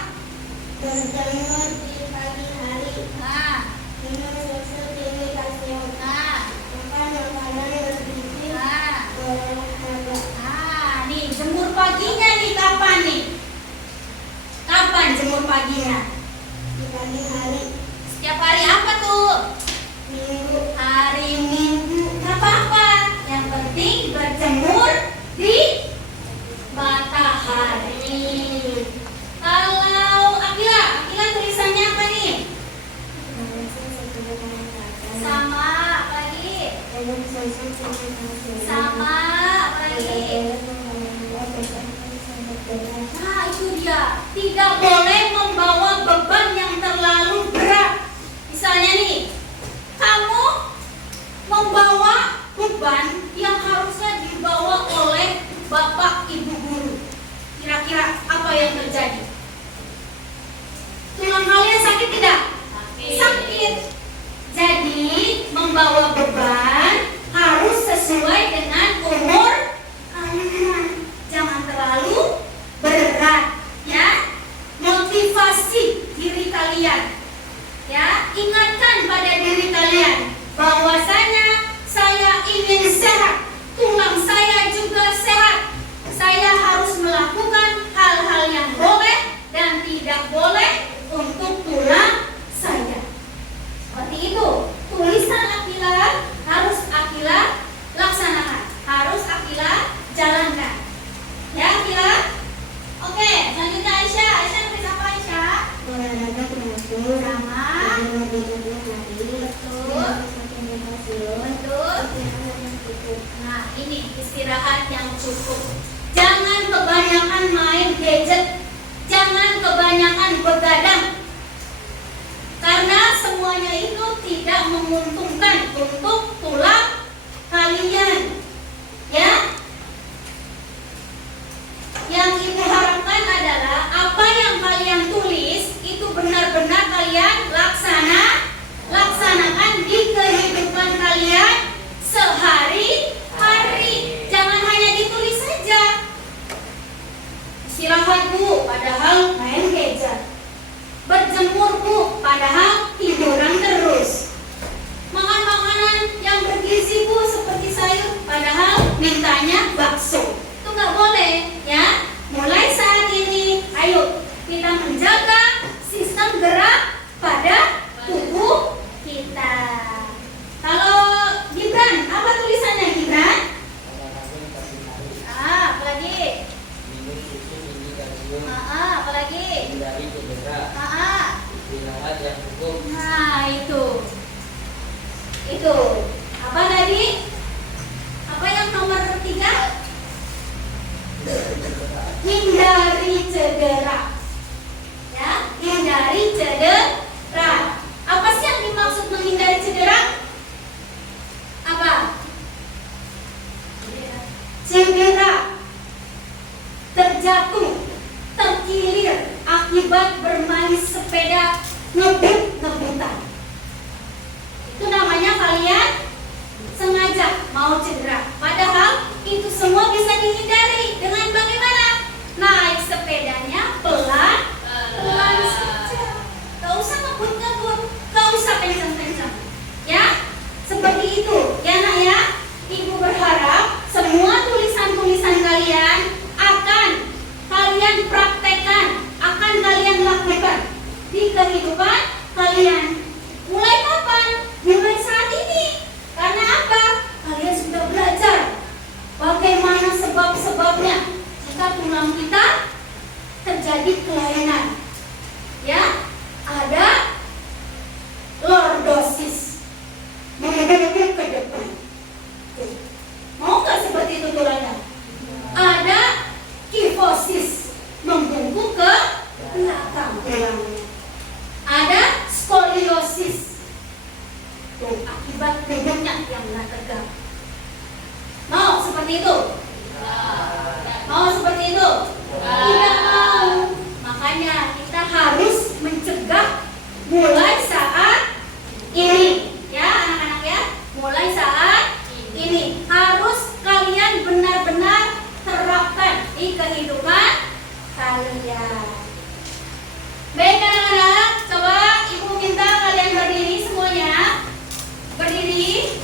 Berjemur di pagi hari. Nah, Minum susu tinggi kalsium. nah, Makan makanan bergizi. nah. Berolahraga. Nah, nih jemur paginya nih kapan nih? Kapan jemur paginya? Di pagi hari. Setiap hari apa tuh? Minggu. Hari Minggu. Gak apa-apa. Yang penting berjemur di matahari. Sama, apalagi? Nah, itu dia. Tidak boleh membawa beban yang terlalu berat. Misalnya nih, kamu membawa beban yang harusnya dibawa oleh bapak ibu guru. Kira-kira apa yang terjadi? Tulang kalian sakit tidak? Sakit. Jadi membawa beban harus sesuai dengan umur kalian. Jangan terlalu berat, ya. Motivasi diri kalian, ya. Ingatkan pada diri kalian bahwasanya saya ingin sehat, tulang saya juga sehat. Saya harus melakukan hal-hal yang boleh dan tidak boleh untuk tulang saya. Seperti itu. Tulisan Akila harus Akila laksanakan, harus Akila jalankan. Ya, Akila? Oke, selanjutnya Aisyah. Aisyah nulis apa, Aisyah? Olahraga teratur, Sama. Betul. Nah, ini istirahat yang cukup. Jangan kebanyakan main gadget. Jangan kebanyakan begadang. Karena semuanya itu tidak menguntungkan untuk tulang kalian. Ya. Yang ibu harapkan adalah apa yang kalian tulis itu benar-benar kalian laksanakan di kehidupan kalian sehari-hari. Jangan hanya ditulis saja. Istirahat Bu, padahal main gadget. Berjemur Bu, padahal tiduran terus. Makan makanan yang bergizi Bu, seperti sayur, padahal mintanya bakso. Itu nggak boleh, ya. Mulai saat ini, ayo kita menjaga sistem gerak pada tubuh kita. Kalau Gibran, apa tulisannya Gibran? Apalagi? Apalagi? Hindari cedera, istirahat yang cukup. Nah, itu. Apa tadi? Apa yang nomor 3? Hindari cedera. Ya, hindari cedera. Apa sih yang dimaksud menghindari cedera? Apa? Cedera. Terjatuh, terkilir akibat bermain sepeda ngebut-ngebutan. Itu namanya kalian sengaja mau cedera. Padahal itu semua bisa dihindari dengan bagaimana? Naik sepedanya pelan-pelan saja. Gak usah ngebut-ngebut, gak usah kencang-kencang. Ya, seperti itu. Ya nak ya, ibu berharap semua tulisan-tulisan kalian akan kalian praktekkan, akan kalian lakukan di kehidupan kalian. Mulai kapan? Mulai saat ini. Karena apa? Kalian sudah belajar bagaimana sebab-sebabnya jika tulang kita terjadi kelainan. Ya, ada lordosis, mengebuk ke depan. Mau nggak seperti itu tulangnya? Ada kifosis, membungkuk ke belakang tulangnya. Ada skoliosis, tuh akibat duduknya yang nggak tegak. Mau seperti itu? Mau seperti itu? Tidak mau. Makanya kita harus mencegah mulai saat ini. Ya anak-anak ya, mulai saat ini harus kalian benar-benar terapkan di kehidupan kalian. Baik anak-anak, coba ibu minta kalian berdiri semuanya. Berdiri.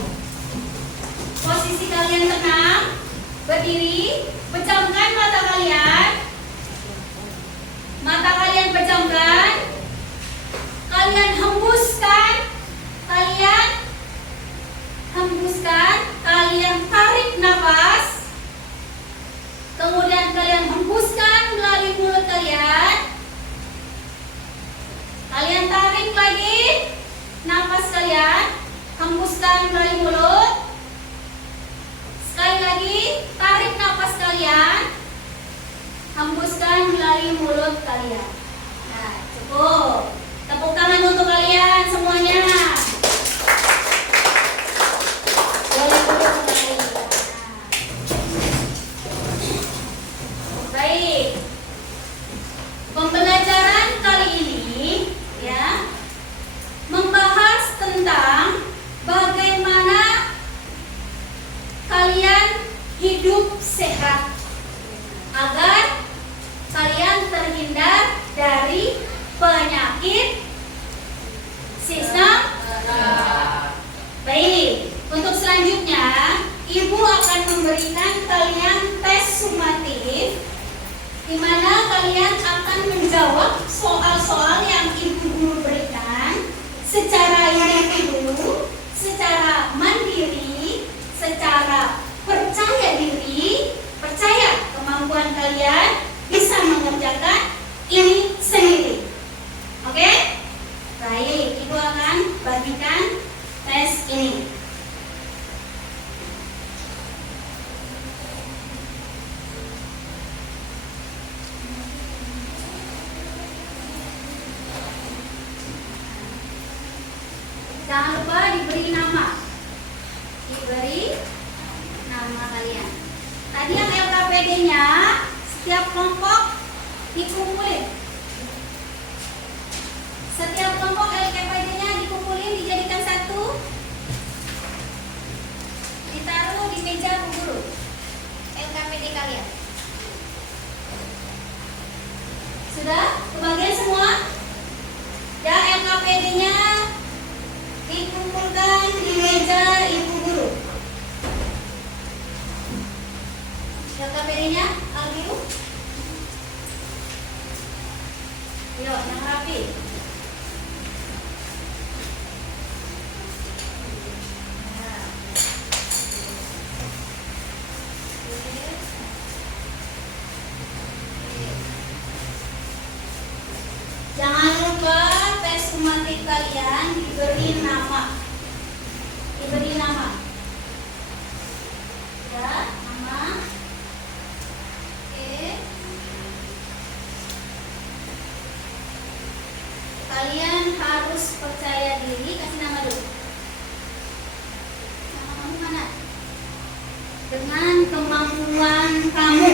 Posisi kalian tenang. Berdiri. Pejamkan mata kalian. Mata kalian pejamkan. Kalian hembuskan. Kalian tarik nafas. Kemudian kalian hembuskan melalui mulut kalian. Kalian tarik lagi nafas kalian. Hembuskan melalui mulut. hembuskan melalui mulut kalian. Nah, cukup. Tepuk tangan untuk kalian semuanya. Boleh duduk kembali. Baik. Pembelajaran kali ini ya membahas tentang bagaimana kalian hidup sehat agar kalian terhindar dari penyakit sistem. Baik, untuk selanjutnya Ibu akan memberikan kalian tes sumatif di mana kalian akan menjawab soal-soal yang Ibu Guru berikan secara individu, secara mandiri, secara percaya diri, percaya kemampuan kalian bisa mengerjakan ini sendiri. Oke? Baik, Ibu akan bagikan tes ini. Jangan lupa diberi nama. Diberi nama kalian. Tadi yang LKPD-nya setiap kelompok dikumpulin. Setiap kelompok LKPD-nya dikumpulin, dijadikan satu, ditaruh di meja Bu Guru. LKPD kalian. Sudah? Kebagian semua? Ya, LKPD-nya dikumpulkan di meja Ibu Guru. LKPD-nya Albiru. Yuk, yang rapi. Nah. Oke. Jangan lupa tes sumatif kalian diberi nama. Diberi nama. Ya, nama. Oke. Kalian harus percaya diri. Kasih nama dulu. Nama kamu mana? Dengan kemampuan kamu.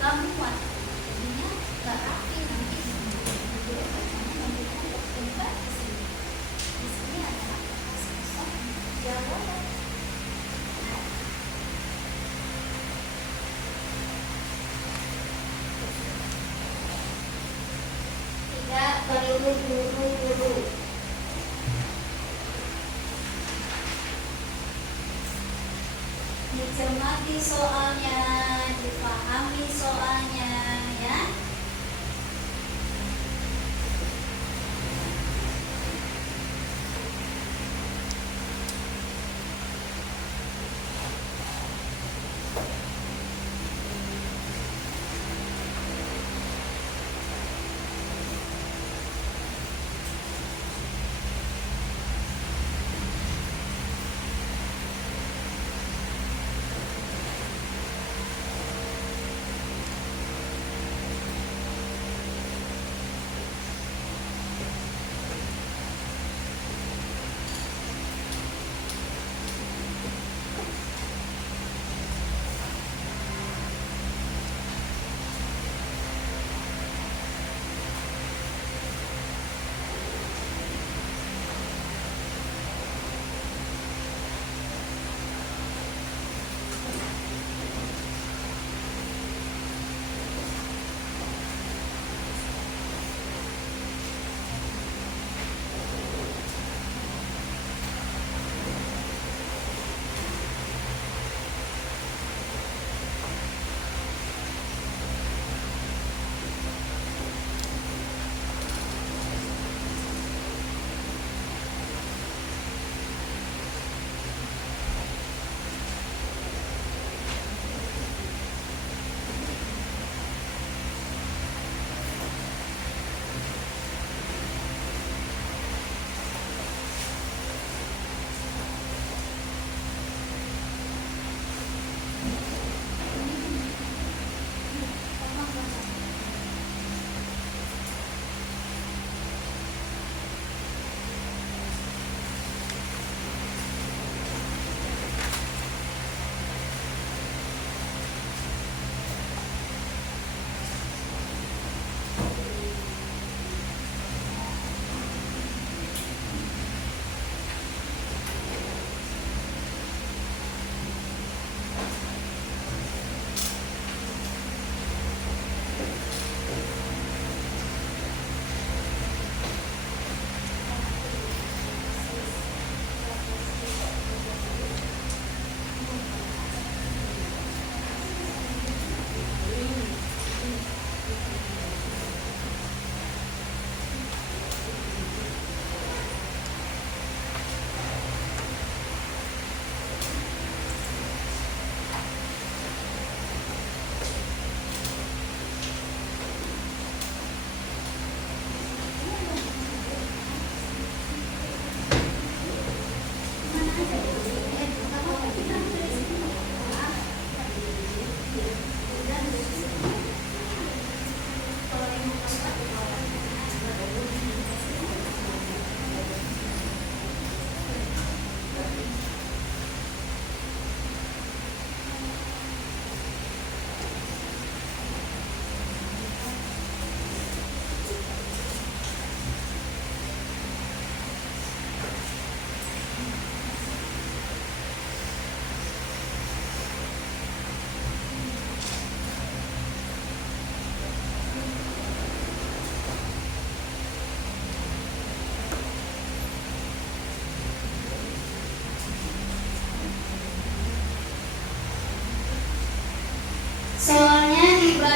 Kamu kuat. Jadinya gak rapi nanti. Jadi bacanya memberikan tempat di sini. Di sini ada kertas kosong. Jawab. Tidak perlu buru-buru. Dicermati soalnya, dipahami soalnya, ya.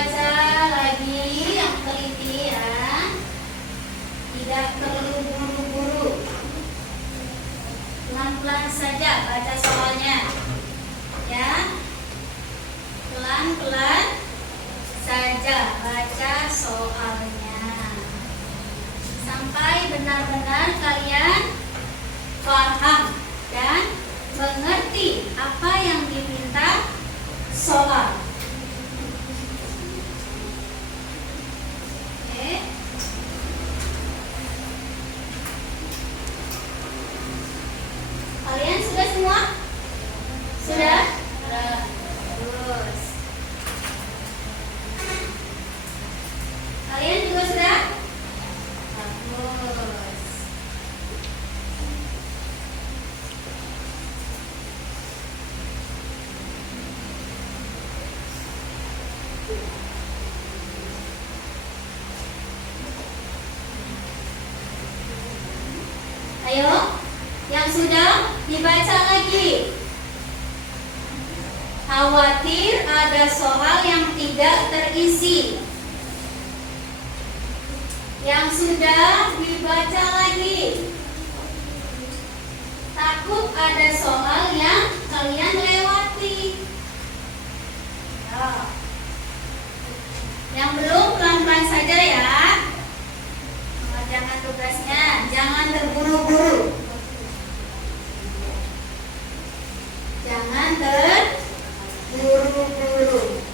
dibaca lagi yang teliti ya. Tidak perlu buru-buru. Pelan-pelan saja baca soalnya. Ya. Pelan-pelan saja baca soalnya. Sampai benar-benar kalian paham dan mengerti apa yang diminta soal. Oke. Kalian sudah semua? Sudah? Bagus. Kalian juga sudah? Bagus. Ayo, yang sudah dibaca lagi. Khawatir ada soal yang tidak terisi. Yang sudah dibaca lagi. Takut ada soal yang kalian lewati. Ya. Yang belum pelan-pelan saja ya. Mengerjakan tugasnya, jangan terburu-buru. Jangan terburu-buru.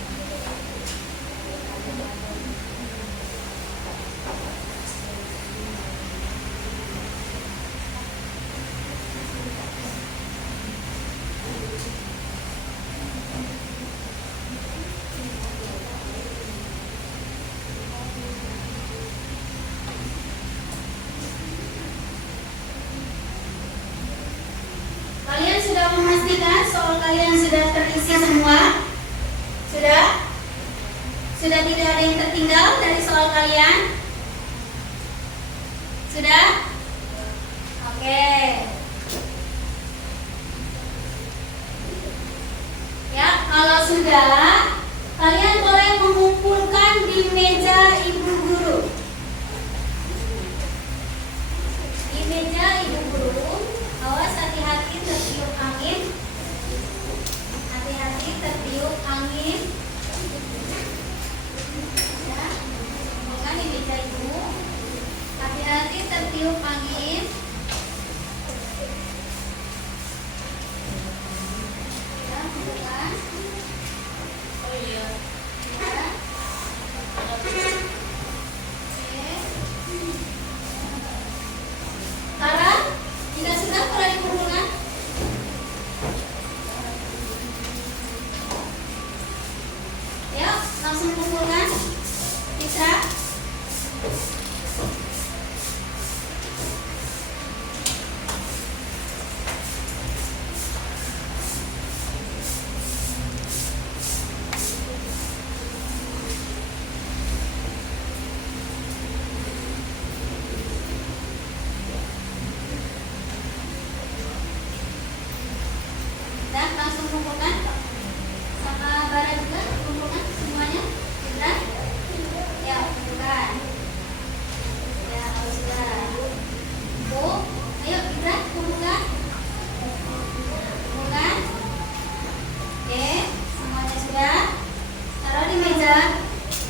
Kalian sudah memastikan soal kalian sudah terisi semua? Sudah? Sudah tidak ada yang tertinggal dari soal kalian? Sudah? Oke. Ya, kalau sudah, kalian boleh mengumpulkan di meja ibu guru. Di meja ibu guru, awas hati-hati tertiup angin. Hati-hati tertiup angin. Ya, bukan di meja ibu. Hati-hati tertiup angin. Ya, bukan. Oh iya. Ya. Oke. Sekarang, jika sudah mulai dikumpulkan, ya langsung kumpulkan. Bisa? Dan langsung kumpulkan. Sama Bara juga kumpulkan semuanya. Sudah? Ya, kumpulkan. Ya, kalau sudah. Bu, ayo Indra kumpulkan. Kumpulkan. Oke, semuanya sudah. Taruh di meja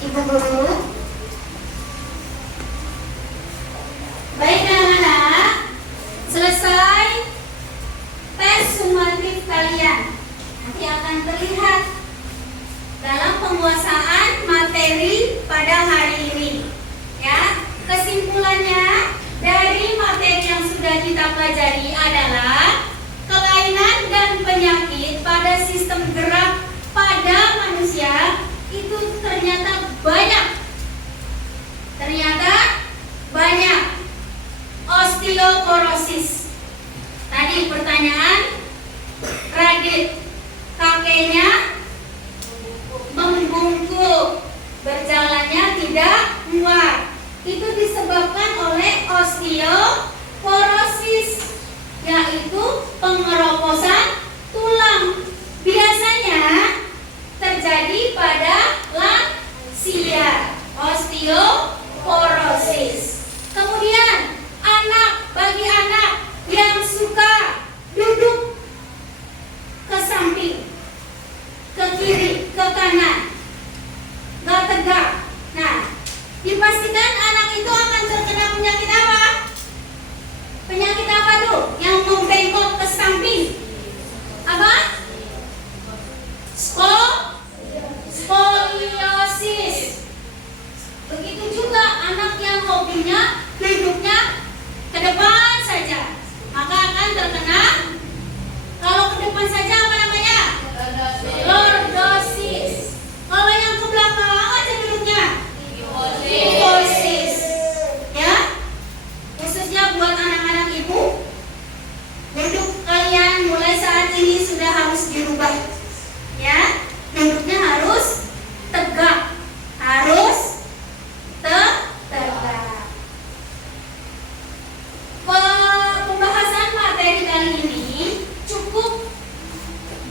ibu guru. Baik anak-anak, selesai tes sumatif kalian. Nanti akan terlihat dalam penguasaan materi pada hari ini. Ya, kesimpulannya dari materi yang sudah kita pelajari adalah kelainan dan penyakit pada sistem gerak pada manusia itu ternyata banyak. Ternyata banyak. Osteoporosis. Tadi pertanyaan Radit, kakeknya membungkuk, berjalannya tidak muat. Itu disebabkan oleh osteoporosis, yaitu pengeroposan tulang. Biasanya terjadi pada lansia. kali ini cukup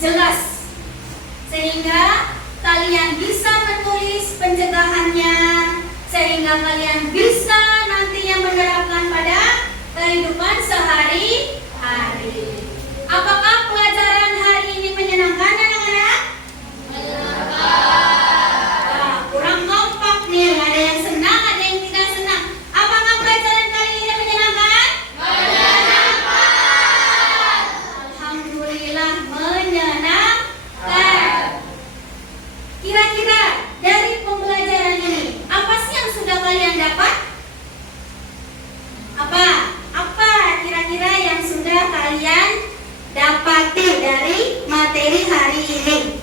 jelas sehingga kalian bisa menulis pencegahannya, sehingga kalian bisa nantinya menerapkan pada kehidupan sehari-hari. Apakah pelajaran hari ini menyenangkan anak-anak? Menyenangkan. Kurang kompak nih, ada yang senang, ada yang tidak senang. Apakah pelajaran kali ini menyenangkan? Menyenangkan. Alhamdulillah menyenangkan. Kira-kira dari pembelajaran ini apa sih yang sudah kalian dapat? Apa kira-kira yang sudah kalian dapati dari materi hari ini?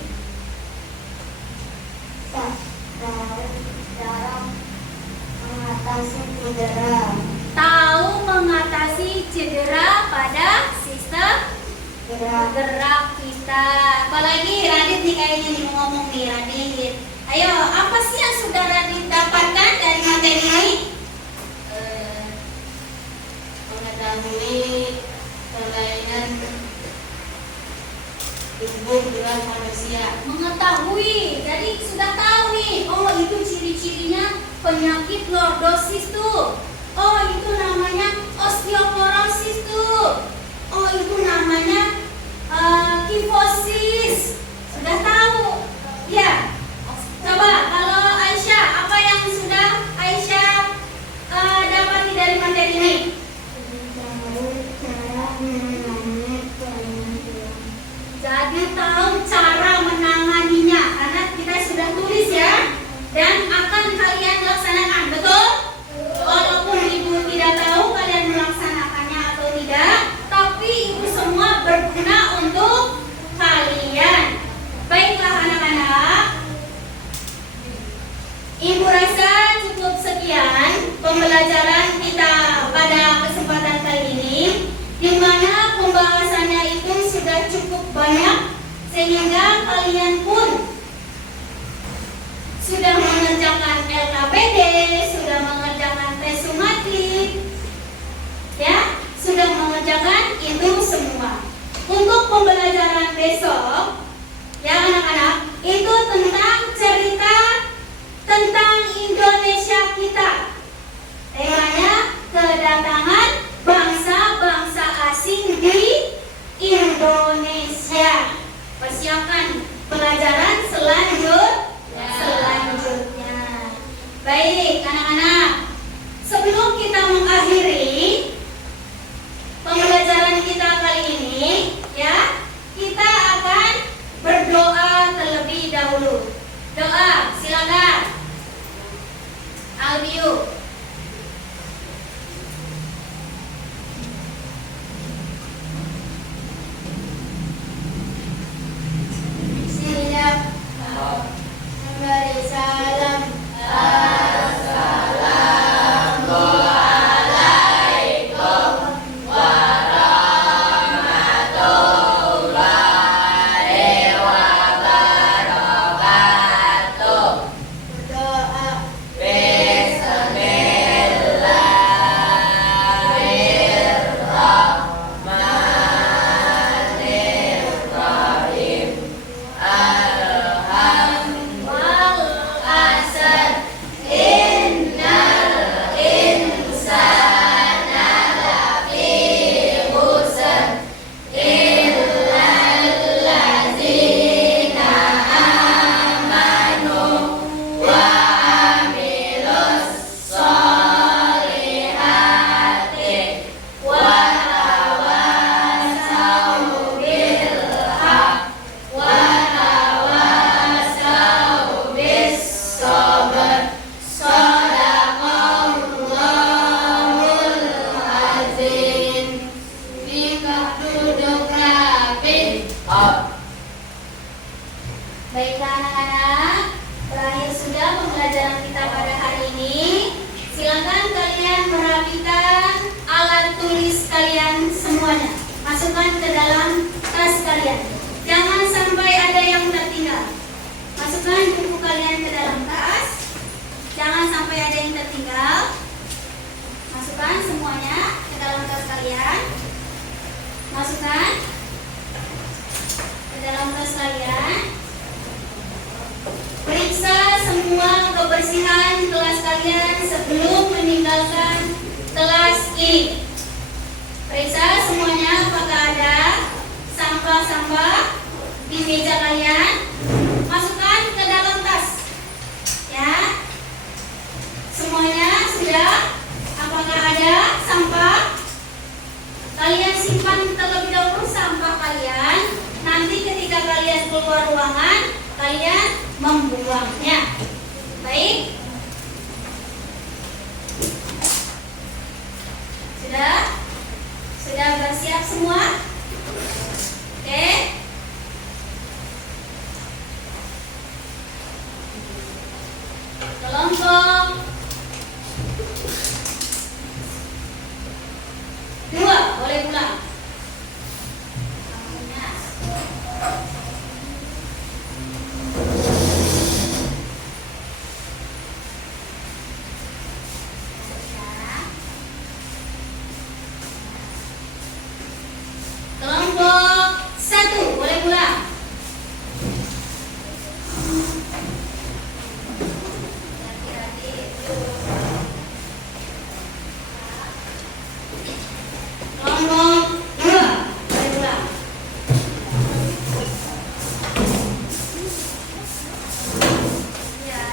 Cara mengatasi cedera. Tahu mengatasi cedera pada sistem gerak kita. Apalagi Radit nih kayaknya nih ngomong nih Radit. Ayo, apa sih yang sudah Radit dapatkan dari materi ini? Mengetahui kelainan tubuh gerak manusia. Mengetahui, jadi sudah tahu nih. Oh, itu ciri-cirinya penyakit lordosis tuh. Oh, itu namanya osteoporosis tuh. Oh, itu namanya kifosis. Sudah tahu? Ya. Coba kalau Aisyah, apa yang sudah Aisyah dapati dari materi ini? Jadi tahu cara menanganinya, karena kita sudah tulis ya, dan akan kalian laksanakan, betul? Walaupun ibu tidak tahu kalian melaksanakannya atau tidak, tapi itu semua berguna untuk kalian. Baiklah anak-anak, ibu rasa cukup sekian pembelajaran kita pada kesempatan kali ini, di mana pembahasannya itu sudah cukup banyak sehingga kalian pun sudah mengerjakan LKPD, sudah mengerjakan tes sumatik, ya, sudah mengerjakan itu semua. Untuk pembelajaran besok, ya anak-anak, itu tentang cerita tentang Indonesia kita. Temanya kedatangan bangsa-bangsa asing di Indonesia. Persiapkan pelajaran selanjutnya. Baik anak-anak, sebelum kita mengakhiri pembelajaran kita kali ini, ya, kita akan berdoa terlebih dahulu. Doa, silakan. Albiu. Memberi salam. Baiklah anak-anak, terakhir sudah pembelajaran kita pada hari ini. Silakan kalian merapikan alat tulis kalian semuanya. Masukkan ke dalam tas kalian. Jangan sampai ada yang tertinggal. Masukkan buku kalian ke dalam tas. Jangan sampai ada yang tertinggal. Masukkan semuanya ke dalam tas kalian. Masukkan ke dalam tas kalian. Periksa semua kebersihan kelas kalian sebelum meninggalkan kelas ini. Periksa semuanya apakah ada sampah-sampah di meja kalian. Masukkan ke dalam tas. Ya. Semuanya sudah? Apakah ada sampah? Kalian simpan terlebih dahulu sampah kalian. Nanti ketika kalian keluar ruangan, kalian membuangnya. Baik? Sudah? Sudah bersiap semua? Oke? Kelompok 2 boleh pulang. Kelompok 1 boleh pulang. Kelompok 2 boleh pulang. Ya.